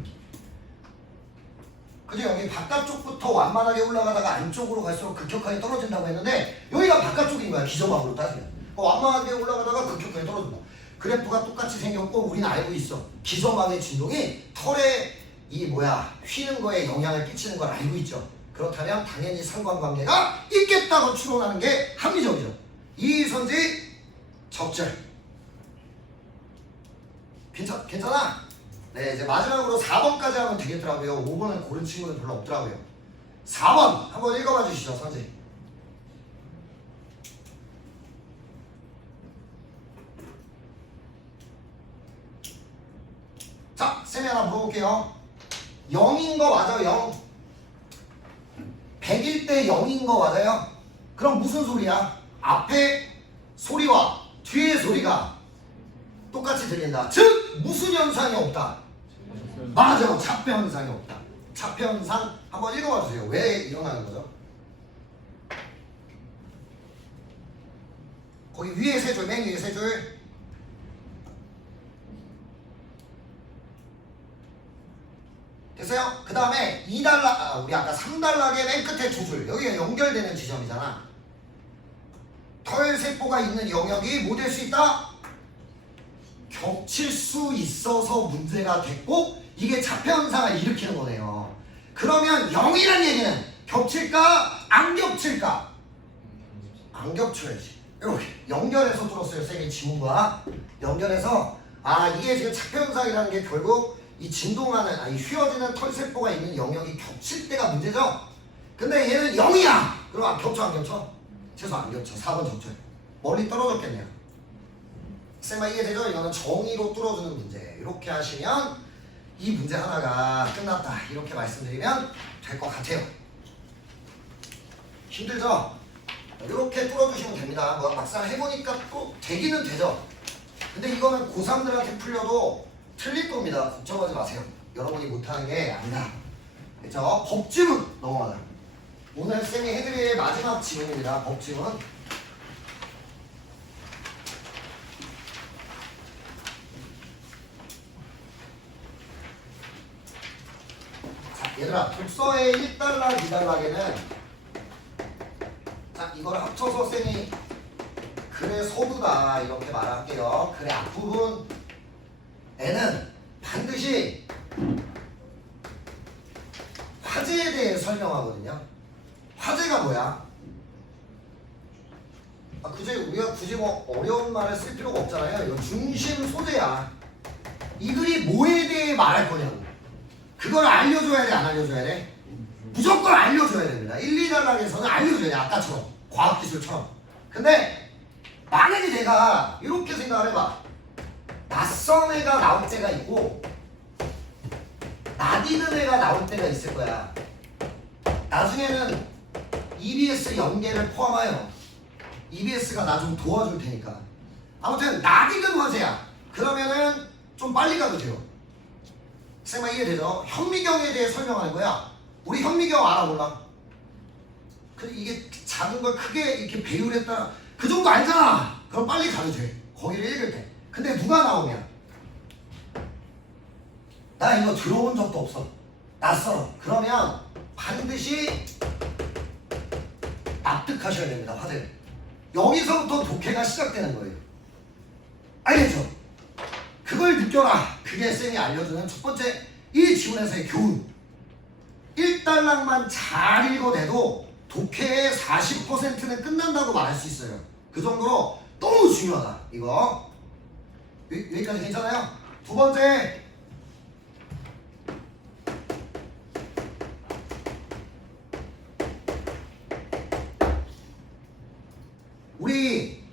그죠? 여기 바깥쪽부터 완만하게 올라가다가 안쪽으로 갈수록 급격하게 떨어진다고 했는데 여기가 바깥쪽인 거야. 기점하고로 따지면. 완만하게 올라가다가 급격하게 떨어진다. 그래프가 똑같이 생겼고 우리는 알고 있어. 기점하게 진동이 털에 휘는 거에 영향을 끼치는 걸 알고 있죠. 그렇다면 당연히 상관관계가 있겠다고 추론하는 게 합리적이죠. 이선지 적절. 괜찮아? 네, 이제 마지막으로 4번까지 하면 되겠더라고요. 5번을 고른 친구는 별로 없더라고요. 4번 한번 읽어봐 주시죠, 선지. 자, 쌤이 하나 물어볼게요. 0인 거 맞아요? 0. 100일 때 0인 거 맞아요? 그럼 무슨 소리야? 앞에 소리와 뒤에 소리가 똑같이 들린다. 즉 무슨 현상이 없다? 맞아, 차폐 현상이 없다. 차폐 현상 한번 읽어봐 주세요. 왜 일어나는 거죠? 거기 위에 세 줄, 맨 위에 세 줄. 됐어요? 그 다음에 2단락, 우리 아까 3단락의 맨 끝에 두 줄. 여기가 연결되는 지점이잖아. 털세포가 있는 영역이 뭐 될 수 있다? 겹칠 수 있어서 문제가 됐고 이게 차폐현상을 일으키는 거네요. 그러면 0이란 얘기는 겹칠까? 안 겹칠까? 안 겹쳐야지. 이렇게 연결해서 들었어요. 쌤이 지문과 연결해서 이게 지금 차폐현상이라는 게 결국 이 진동하는, 이 휘어지는 털세포가 있는 영역이 겹칠 때가 문제죠? 근데 얘는 0이야! 그럼 겹쳐 안 겹쳐? 최소 안 겹쳐. 4번 적절. 멀리 떨어졌겠네요. 쌤아 이해되죠? 이거는 정의로 뚫어주는 문제. 이렇게 하시면 이 문제 하나가 끝났다. 이렇게 말씀드리면 될 것 같아요. 힘들죠? 이렇게 뚫어주시면 됩니다. 뭐 막상 해보니까 또 되기는 되죠? 근데 이거는 고3들한테 풀려도 틀릴 겁니다. 걱정하지 마세요. 여러분이 못하는 게 아니다. 그렇죠? 법지문 넘어가자. 오늘 쌤이 해드릴 마지막 지문입니다. 법지문. 자, 얘들아, 독서의 1단락, 2단락에는 자, 이걸 합쳐서 쌤이 글의 서두다 이렇게 말할게요. 글의 앞부분 에는 반드시 화제에 대해 설명하거든요. 화제가 뭐야? 우리가 굳이 뭐 어려운 말을 쓸 필요가 없잖아요. 이건 중심 소재야. 이 글이 뭐에 대해 말할 거냐고. 그걸 알려줘야 돼, 안 알려줘야 돼? 무조건 알려줘야 됩니다. 1, 2단락에서는 알려줘야 돼. 아까처럼. 과학기술처럼. 근데 만약에 내가 이렇게 생각을 해봐. 낯선 애가 나올 때가 있고 낯익은 애가 나올 때가 있을 거야. 나중에는 EBS 연계를 포함하여 EBS가 나 좀 도와줄 테니까. 아무튼 낯익은 화제야. 그러면은 좀 빨리 가도 돼요. 쌤아 이해되죠? 현미경에 대해 설명하는 거야. 우리 현미경 알아 몰라? 이게 작은 걸 크게 이렇게 배율했다. 그 정도 알잖아. 그럼 빨리 가도 돼. 거기를 읽을 때. 근데 누가 나오면 나 이거 들어본 적도 없어. 낯설어. 그러면 반드시 납득하셔야 됩니다. 화제를. 여기서부터 독해가 시작되는 거예요. 알겠죠? 그걸 느껴라. 그게 쌤이 알려주는 첫 번째 이 지문에서의 교훈. 1단락만 잘 읽어내도 독해의 40%는 끝난다고 말할 수 있어요. 그 정도로 너무 중요하다. 이거 여기까지 괜찮아요? 두 번째, 우리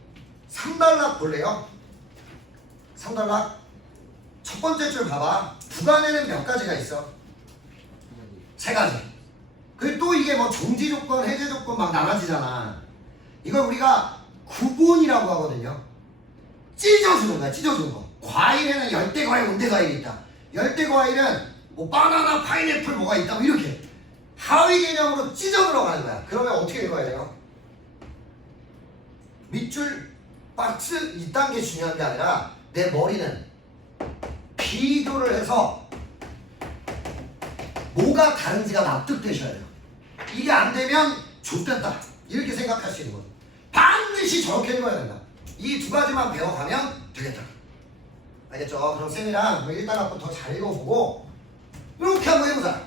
3단락 볼래요? 3단락 첫 번째 줄 봐봐. 부관에는 몇 가지가 있어? 세 가지. 그리고 또 이게 뭐 정지 조건, 해제 조건 막 나눠지잖아. 이걸 우리가 구분이라고 하거든요. 찢어주는 거야, 찢어주는 거. 과일에는 열대과일, 온대과일이 있다. 열대과일은 뭐 바나나, 파인애플 뭐가 있다. 뭐 이렇게 하위 개념으로 찢어 들어가는 거야. 그러면 어떻게 읽어야 돼요? 밑줄, 박스 이딴 게 중요한 게 아니라 내 머리는 비교를 해서 뭐가 다른지가 납득되셔야 돼요. 이게 안 되면 좆됐다 이렇게 생각할 수 있는 거예요. 반드시 저렇게 읽어야 된다. 이 두 가지만 배워가면 되겠다. 알겠죠? 그럼 쌤이랑 1단락부터 잘 읽어보고 이렇게 한번 해보자.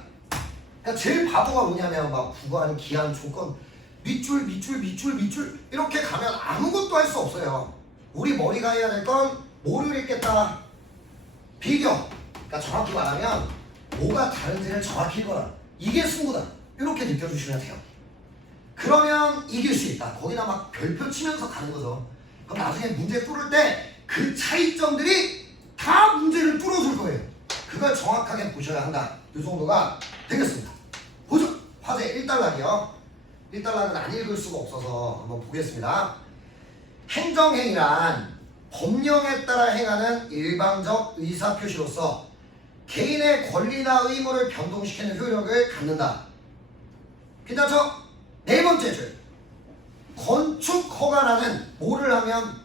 그러니까 제일 바보가 뭐냐면 막 구간, 기한, 조건 밑줄 이렇게 가면 아무것도 할 수 없어요. 우리 머리가 해야 될 건 뭐를 읽겠다. 비교. 그러니까 정확히 말하면 뭐가 다른지를 정확히 읽어라. 이게 승부다. 이렇게 느껴주시면 돼요. 그러면 이길 수 있다. 거기다 막 별표 치면서 가는 거죠. 그럼 나중에 문제 뚫을 때 그 차이점들이 다 문제를 뚫어줄 거예요. 그걸 정확하게 보셔야 한다. 이 정도가 되겠습니다. 보죠. 화제 1단락이요. 1단락은 안 읽을 수가 없어서 한번 보겠습니다. 행정행위란 법령에 따라 행하는 일방적 의사표시로서 개인의 권리나 의무를 변동시키는 효력을 갖는다. 괜찮죠? 네 번째 줄. 건축허가라는 뭐를 하면?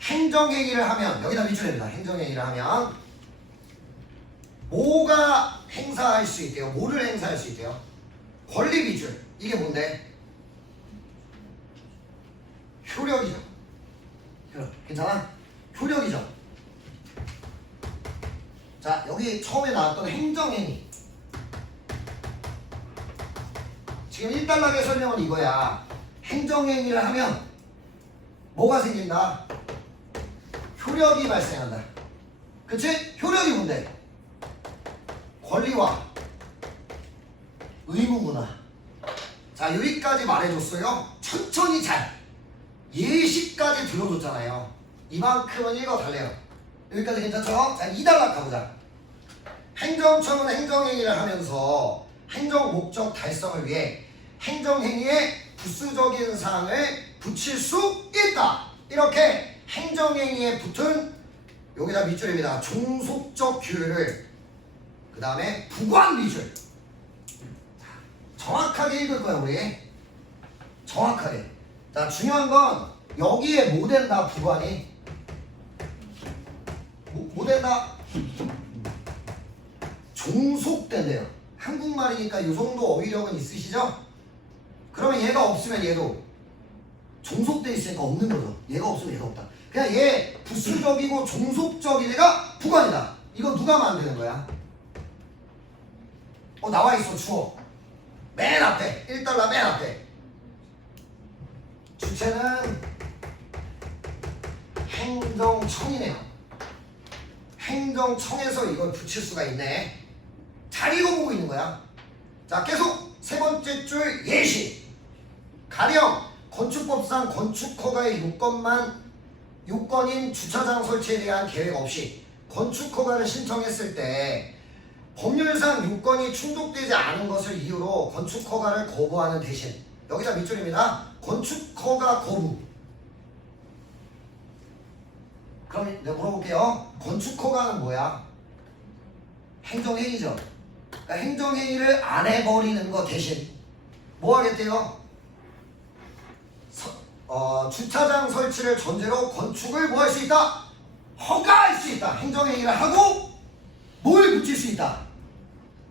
행정행위를 하면, 여기다 밑줄입니다. 행정행위를 하면 뭐가 행사할 수 있대요? 뭐를 행사할 수 있대요? 권리 밑줄. 이게 뭔데? 효력이죠. 괜찮아? 효력이죠. 자, 여기 처음에 나왔던 행정행위. 지금 1단락의 설명은 이거야. 행정행위를 하면 뭐가 생긴다? 효력이 발생한다. 그치? 효력이 뭔데? 권리와 의무구나. 자, 여기까지 말해줬어요. 천천히 잘. 예시까지 들어줬잖아요. 이만큼은 읽어달래요. 여기까지 괜찮죠? 자, 2단락 가보자. 행정청은 행정행위를 하면서 행정 목적 달성을 위해 행정행위에 부수적인 사항을 붙일 수 있다. 이렇게 행정행위에 붙은 여기다 밑줄입니다. 종속적 규율을 그 다음에 부관 밑줄. 정확하게 읽을 거야 우리. 정확하게. 자, 중요한 건 여기에 뭐 된다. 부관이 뭐 된다? 종속된대요. 한국말이니까 이 정도 어휘력은 있으시죠? 그러면 얘가 없으면 얘도 종속돼 있으니까 없는 거죠. 얘가 없으면 얘가 없다. 그냥 얘 부수적이고 종속적인 애가 부관이다. 이거 누가 만드는 거야? 나와 있어. 주어 맨 앞에 1달러 맨 앞에 주체는 행정청이네요. 행정청에서 이걸 붙일 수가 있네. 잘 읽어보고 있는 거야. 자, 계속 세 번째 줄 예시. 가령 건축법상 건축허가의 요건인 주차장 설치에 대한 계획 없이 건축허가를 신청했을 때 법률상 요건이 충족되지 않은 것을 이유로 건축허가를 거부하는 대신, 여기다 밑줄입니다. 건축허가 거부. 그럼 내가 물어볼게요. 건축허가는 뭐야? 행정행위죠. 그러니까 행정행위를 안 해버리는 거 대신 뭐 하겠대요? 주차장 설치를 전제로 건축을 뭐 할 수 있다? 허가할 수 있다. 행정행위를 하고 붙일 수 있다.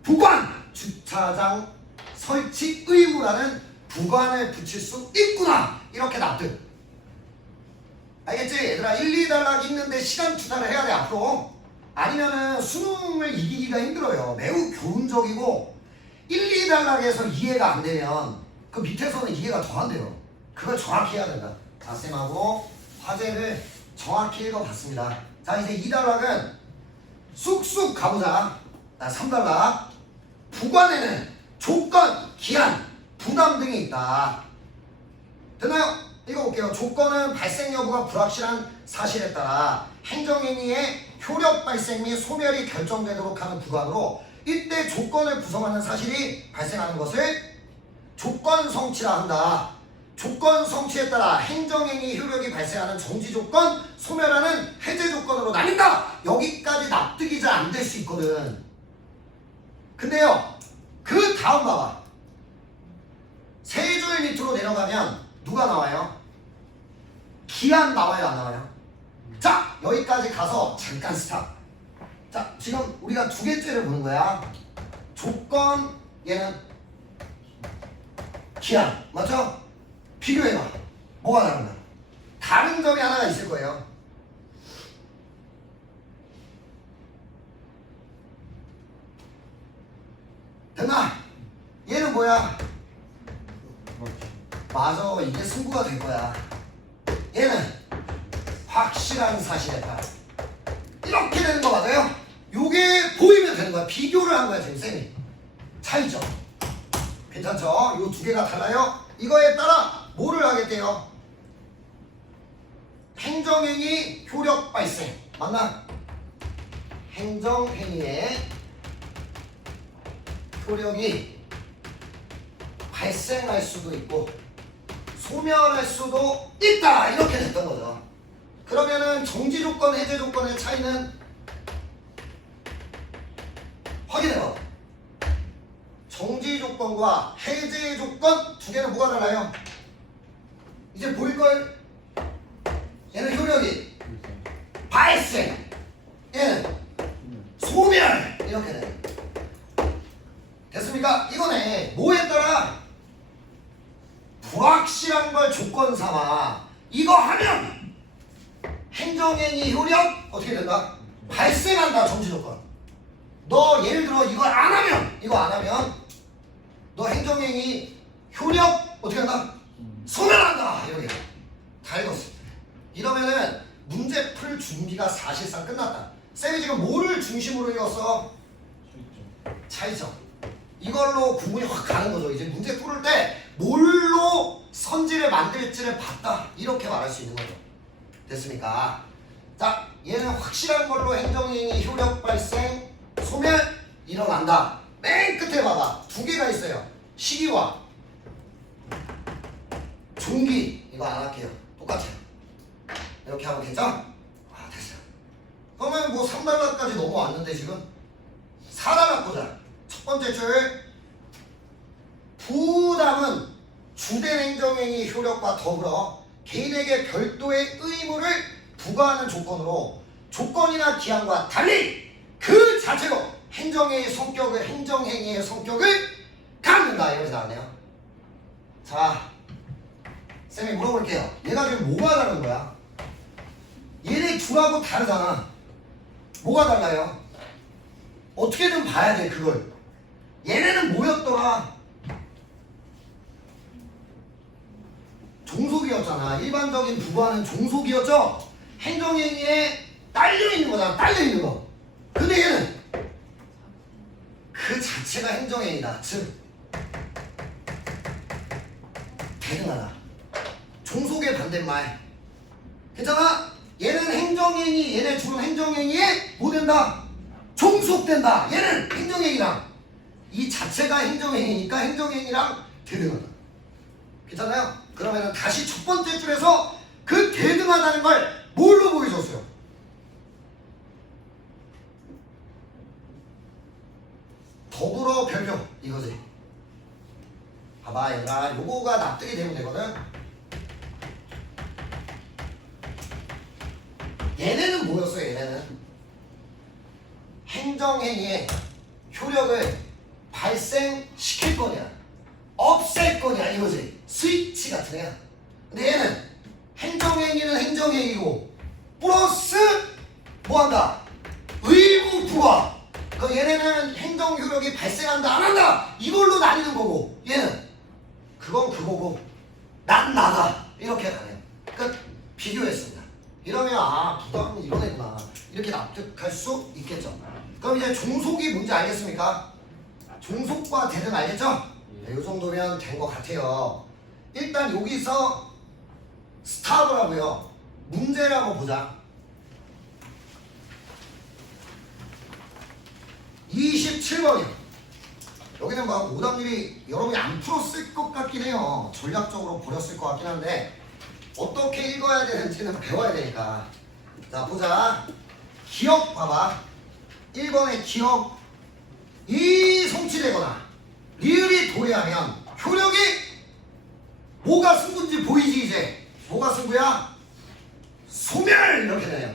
부관 주차장 설치 의무라는 부관을 붙일 수 있구나. 이렇게 납득. 알겠지? 얘들아 1, 2단락 있는데 시간 투자를 해야 돼 앞으로. 아니면은 수능을 이기기가 힘들어요. 매우 교훈적이고 1, 2단락에서 이해가 안 되면 그 밑에서는 이해가 더 안 돼요. 그걸 정확히 해야 된다. 자, 쌤하고 화제를 정확히 읽어봤습니다. 자, 이제 2단락은 쑥쑥 가보자. 자, 3단락 부관에는 조건, 기한, 부담 등이 있다. 됐나요? 읽어볼게요. 조건은 발생 여부가 불확실한 사실에 따라 행정행위의 효력 발생 및 소멸이 결정되도록 하는 부관으로 이때 조건을 구성하는 사실이 발생하는 것을 조건 성취라 한다. 조건 성취에 따라 행정행위 효력이 발생하는 정지 조건, 소멸하는 해제 조건으로 나뉜다. 여기까지 납득이 잘 안 될 수 있거든. 근데요, 그 다음 봐봐. 세 줄 밑으로 내려가면 누가 나와요? 기한 나와요, 안 나와요? 자, 여기까지 가서 잠깐 스탑. 자, 지금 우리가 두 개째를 보는 거야. 조건, 얘는 기한, 맞죠? 비교해봐. 뭐가 다른가? 다른 점이 하나가 있을 거예요. 됐나? 얘는 뭐야? 맞아, 이게 승부가 될 거야. 얘는 확실한 사실에 따라 이렇게 되는 거 맞아요? 요게 보이면 되는 거야. 비교를 한 거야, 지금 쌤이. 차이죠? 괜찮죠? 요 두 개가 달라요? 이거에 따라 뭐를 하겠대요? 행정행위 효력 발생. 맞나? 행정행위의 효력이 발생할 수도 있고 소멸할 수도 있다. 이렇게 됐던 거죠. 그러면은 정지 조건, 해제 조건의 차이는 확인해봐. 정지 조건과 해제 조건 두 개는 뭐가 달라요? 이제 보일걸? 얘는 효력이 발생, 얘는 소멸. 이렇게 돼. 됐습니까? 이거네. 뭐에 따라? 불확실한 걸 조건 삼아 이거 하면 행정행위 효력 어떻게 된다? 발생한다. 정지 조건. 너 예를 들어 이걸 안 하면, 이거 안 하면 너 행정행위 효력 어떻게 한다? 소멸한다. 이렇게 다 읽었어. 이러면은 문제 풀 준비가 사실상 끝났다. 쌤이 지금 뭐를 중심으로 읽었어? 차이점. 이걸로 구분이 확 가는 거죠. 이제 문제 풀을 때 뭘로 선지를 만들지를 봤다. 이렇게 말할 수 있는 거죠. 됐습니까? 자, 얘는 확실한 걸로 행정행위 효력 발생, 소멸 일어난다. 맨 끝에 봐봐. 두 개가 있어요. 시기와 종기. 이거 안 할게요. 똑같아요. 이렇게 하면 되죠? 아, 됐어요. 그러면 뭐 3단락까지 넘어왔는데 지금 4단락 보자. 첫 번째 줄. 부담은 주된 행정행위 효력과 더불어 개인에게 별도의 의무를 부과하는 조건으로 조건이나 기한과 달리 그 자체로 행정행위의 성격을 갖는다. 이러면서 나왔네요. 자, 쌤이 물어볼게요. 얘가 지금 뭐가 다른 거야? 얘네 둘하고 다르잖아. 뭐가 달라요? 어떻게든 봐야 돼, 그걸. 얘네는 뭐였더라? 종속이었잖아. 일반적인 부과는 종속이었죠? 행정행위에 딸려있는 거잖아. 딸려있는 거. 근데 얘는 그 자체가 행정행위다. 즉 대등하다. 종속의 반대말. 괜찮아? 얘는 행정행위, 얘네 둘은 행정행위에 뭐 된다? 종속된다. 얘는 행정행위랑 이 자체가 행정행위니까 행정행위랑 대등하다. 괜찮아요? 그러면 다시 첫 번째 줄에서 그 대등하다는 걸 뭘로 보여줬어요? 더불어 별표 이거지. 봐봐 얘들아, 요거가 납득이 되면 되거든. 얘네는 뭐였어요? 얘네는 행정행위의 효력을 발생시킬 거냐 없앨 거냐 이거지. 스위치 같은 애야. 근데 얘는 행정행위는 행정행위고 플러스 뭐한다? 의무 부과. 그럼 얘네는 행정효력이 발생한다 안 한다 이걸로 나뉘는 거고 얘는 그건 그거고 난 나다 이렇게 가네요. 그러니까 비교했습니다. 이러면 아 부당은 이런 애구나 이렇게 납득할 수 있겠죠. 그럼 이제 종속이 뭔지 알겠습니까? 종속과 대등 알겠죠? 네, 이 정도면 된 것 같아요. 일단 여기서 스탑을 하고요. 문제를 한번 보자. 27번이요. 여기는 막 오답률이 여러분이 안 풀었을 것 같긴 해요. 전략적으로 버렸을 것 같긴 한데 어떻게 읽어야 되는지는 배워야 되니까. 자 보자. 기억 봐봐. 1번의 기억. 이 성취되거나 리을이 도래하면 효력이 뭐가 승부인지 보이지 이제. 뭐가 승부야? 소멸 이렇게 되네요.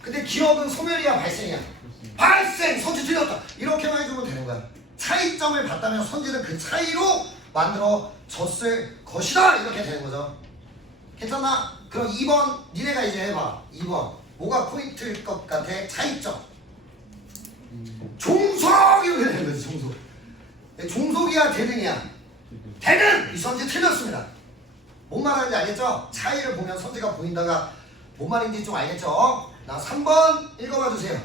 근데 기억은 소멸이야 발생이야? 발생! 선지 틀렸다. 이렇게만 해주면 되는 거야. 차이점을 봤다면 선지는 그 차이로 만들어졌을 것이다 이렇게 되는 거죠. 괜찮나? 그럼 2번 니네가 이제 해봐. 2번 뭐가 포인트일 것 같아? 차이점. 종속 이렇게 되는 거지. 종속. 종속이야 대등이야? 대등! 이 선지 틀렸습니다. 뭔 말하는지 알겠죠? 차이를 보면 선지가 보인다가 뭔 말인지 좀 알겠죠? 나 3번 읽어봐 주세요.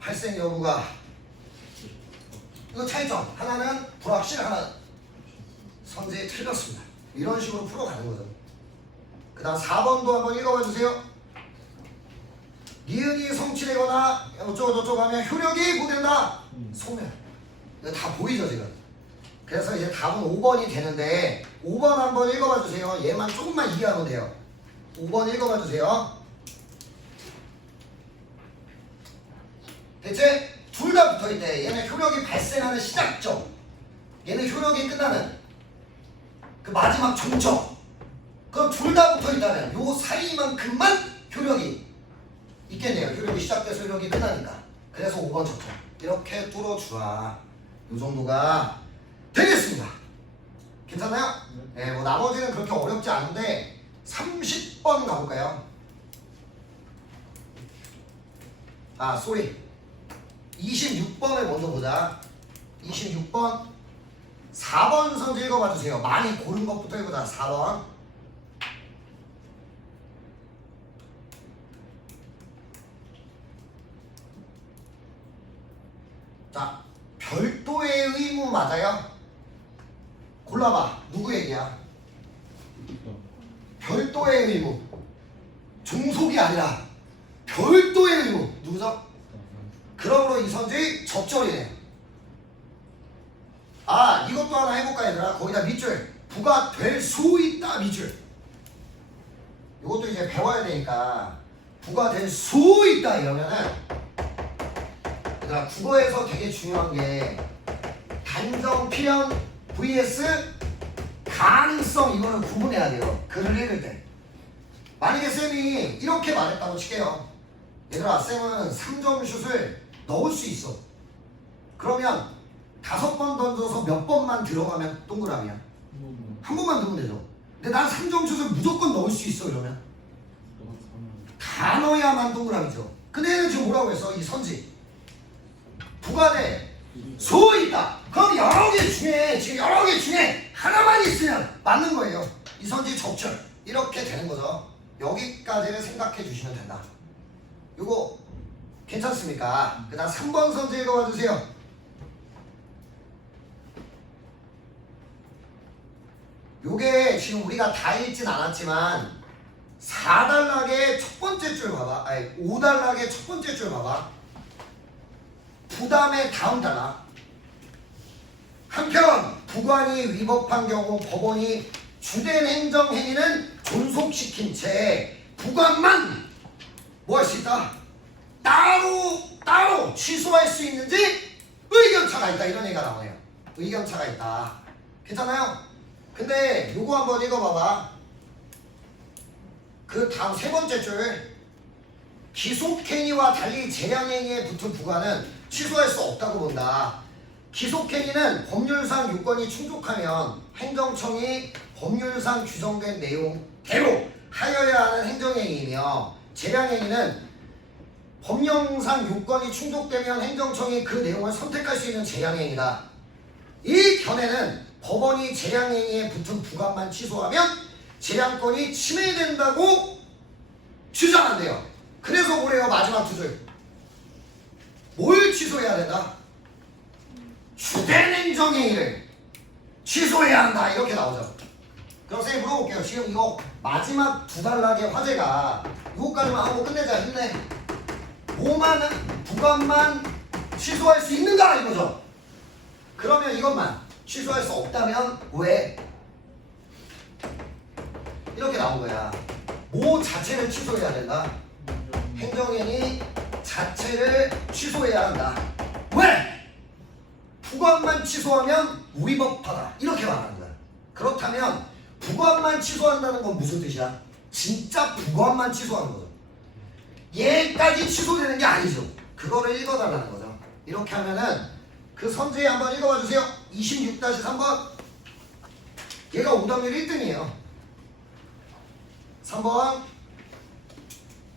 발생 여부가 이거 차이점. 하나는 불확실, 하나 선지 틀렸습니다. 이런 식으로 풀어가는 거죠. 그 다음 4번도 한번 읽어봐 주세요. 니은이 성취되거나 어쩌고저쩌고 하면 효력이 보된다. 소멸. 이거 다 보이죠 지금. 그래서 이제 답은 5번이 되는데 5번 한번 읽어봐 주세요. 얘만 조금만 이해하면 돼요. 5번 읽어봐 주세요. 대체 둘 다 붙어있대. 얘는 효력이 발생하는 시작점, 얘는 효력이 끝나는 그 마지막 종점. 그럼 둘 다 붙어있다면 요 사이만큼만 효력이 있겠네요. 효력이 시작돼서 효력이 끝나니까. 그래서 5번 적용. 이렇게 뚫어주라. 요 정도가 되겠습니다. 괜찮나요? 네, 뭐 나머지는 그렇게 어렵지 않은데 30번 가볼까요? 아, 쏘리. 26번을 먼저 보자. 26번 4번 선지 읽어봐 주세요. 많이 고른 것부터 읽어보자. 4번 자, 별도의 의무 맞아요? 골라봐. 누구 얘기야? 별도의 의무. 종속이 아니라 별도의 의무. 누구죠? 그러므로 이 선지 적절이네. 아, 이것도 하나 해볼까 얘들아. 거기다 밑줄. 부가될 수 있다 밑줄. 이것도 이제 배워야 되니까 부가될 수 있다 이러면은 얘들아 국어에서 되게 중요한 게 단정 필연 vs 가능성. 이거는 구분해야 돼요. 글을 읽을 때. 만약에 쌤이 이렇게 말했다고 칠게요. 얘들아 쌤은 3점 슛을 넣을 수 있어. 그러면 5번 던져서 몇 번만 들어가면 동그라미야. 한 번만 넣으면 되죠. 근데 난 3점 슛을 무조건 넣을 수 있어 이러면 다 넣어야만 동그라미죠. 근데 얘는 지금 뭐라고 했어? 이 선지 부가돼 수 있다. 그럼 여러 개 중에 지금 여러 개 중에 하나만 있으면 맞는 거예요. 이 선지 적절. 이렇게 되는 거죠. 여기까지를 생각해 주시면 된다. 요거 괜찮습니까? 그 다음 3번 선지 읽어봐 주세요. 요게 지금 우리가 다 읽진 않았지만 4단락의 첫 번째 줄 봐봐. 아니 5단락의 첫 번째 줄 봐봐. 부담의 다음 단락. 한편 부관이 위법한 경우 법원이 주된 행정행위는 존속시킨 채 부관만 뭐 할 수 있다? 따로 취소할 수 있는지 의견차가 있다. 이런 얘기가 나오네요. 의견차가 있다. 괜찮아요? 근데 요거 한번 읽어봐봐. 그 다음 세 번째 줄. 기속행위와 달리 재량행위에 붙은 부관은 취소할 수 없다고 본다. 기속행위는 법률상 요건이 충족하면 행정청이 법률상 규정된 내용대로 하여야 하는 행정행위이며, 재량행위는 법령상 요건이 충족되면 행정청이 그 내용을 선택할 수 있는 재량행위다. 이 견해는 법원이 재량행위에 붙은 부관만 취소하면 재량권이 침해된다고 주장한대요. 그래서 뭐래요? 마지막 두 줄. 뭘 취소해야 된다? 주된 행정행위를 취소해야 한다. 이렇게 나오죠. 그럼 선생님 물어볼게요. 지금 이거 마지막 두 단락의 화제가 이거까지만 하고 끝내자. 힘내. 뭐만 부관만 취소할 수 있는가 이거죠. 그러면 이것만 취소할 수 없다면 왜? 이렇게 나온 거야. 뭐 자체를 취소해야 된다. 행정행위 자체를 취소해야 한다. 왜? 부관만 취소하면 위법하다. 이렇게 말하는 거야. 그렇다면 부관만 취소한다는 건 무슨 뜻이야? 진짜 부관만 취소하는 거죠. 얘까지 취소되는 게 아니죠. 그거를 읽어달라는 거죠. 이렇게 하면은 그 선지에 한번 읽어봐 주세요. 26-3번. 얘가 오답률 1등이에요. 3번.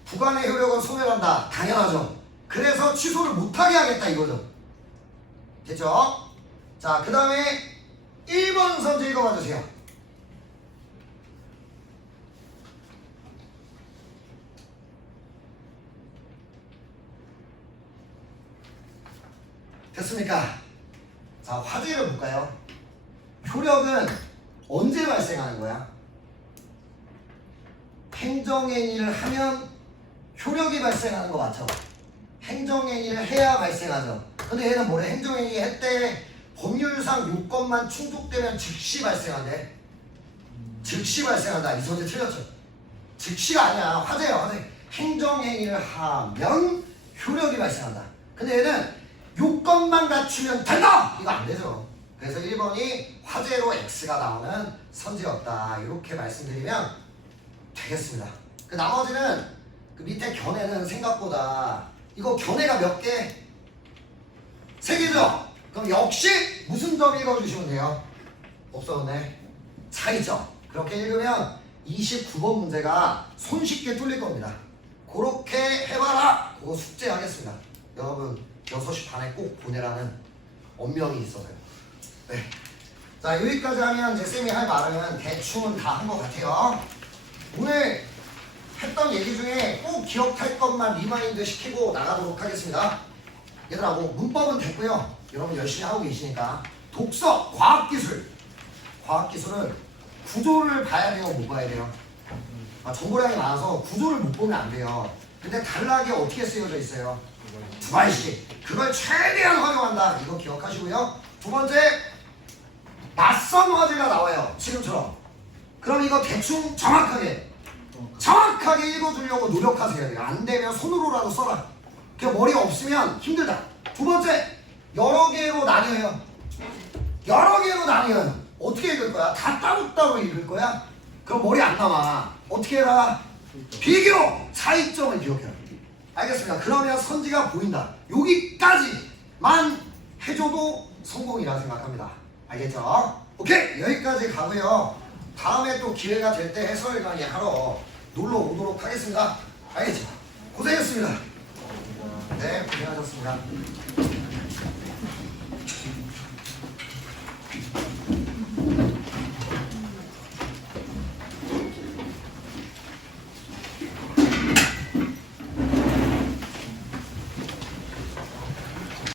부관의 효력은 소멸한다. 당연하죠. 그래서 취소를 못하게 하겠다 이거죠. 됐죠? 자, 그 다음에 1번 선지 읽어봐 주세요. 됐습니까? 자, 화제를 볼까요? 효력은 언제 발생하는 거야? 행정행위를 하면 효력이 발생하는 거 맞죠? 행정행위를 해야 발생하죠. 근데 얘는 뭐래? 행정행위 했대. 법률상 요건만 충족되면 즉시 발생한대. 즉시 발생한다. 이 소재 틀렸죠? 즉시가 아니야. 화제야, 화제. 행정행위를 하면 효력이 발생한다. 근데 얘는 요건만 갖추면 된다! 이거 안 되죠. 그래서 1번이 화제로 X가 나오는 선지였다. 이렇게 말씀드리면 되겠습니다. 그 나머지는 그 밑에 견해는 생각보다 이거 견해가 몇 개? 3개죠? 그럼 역시 무슨 점 읽어주시면 돼요? 없었네. 차이점. 그렇게 읽으면 29번 문제가 손쉽게 뚫릴 겁니다. 그렇게 해봐라. 그거 숙제하겠습니다. 여러분 6시 반에 꼭 보내라는 엄명이 있어서요. 네. 자, 여기까지 하면 제 쌤이 할 말은 대충은 다 한 것 같아요. 오늘 했던 얘기 중에 꼭 기억할 것만 리마인드 시키고 나가도록 하겠습니다. 얘들아, 뭐 문법은 됐고요. 여러분 열심히 하고 계시니까. 독서, 과학기술. 과학기술은 구조를 봐야 돼요, 못 봐야 돼요? 정보량이 많아서 구조를 못 보면 안 돼요. 근데 단락이 어떻게 쓰여져 있어요? 두 발씩. 그걸 최대한 활용한다. 이거 기억하시고요. 두 번째, 낯선 화제가 나와요. 지금처럼. 그럼 이거 대충 정확하게 읽어주려고 노력하셔야 돼요. 안 되면 손으로라도 써라. 그 머리 없으면 힘들다. 두 번째, 여러 개로 나뉘어요. 여러 개로 나뉘어요. 어떻게 읽을 거야? 다 따로따로 읽을 거야? 그럼 머리 안 남아. 어떻게 해라? 비교! 차이점을 기억해라. 알겠습니다. 그러면 선지가 보인다. 여기까지만 해줘도 성공이라 생각합니다. 알겠죠? 오케이! 여기까지 가고요. 다음에 또 기회가 될 때 해설 강의 하러 놀러 오도록 하겠습니다. 알겠죠? 고생했습니다. 네, 고생하셨습니다.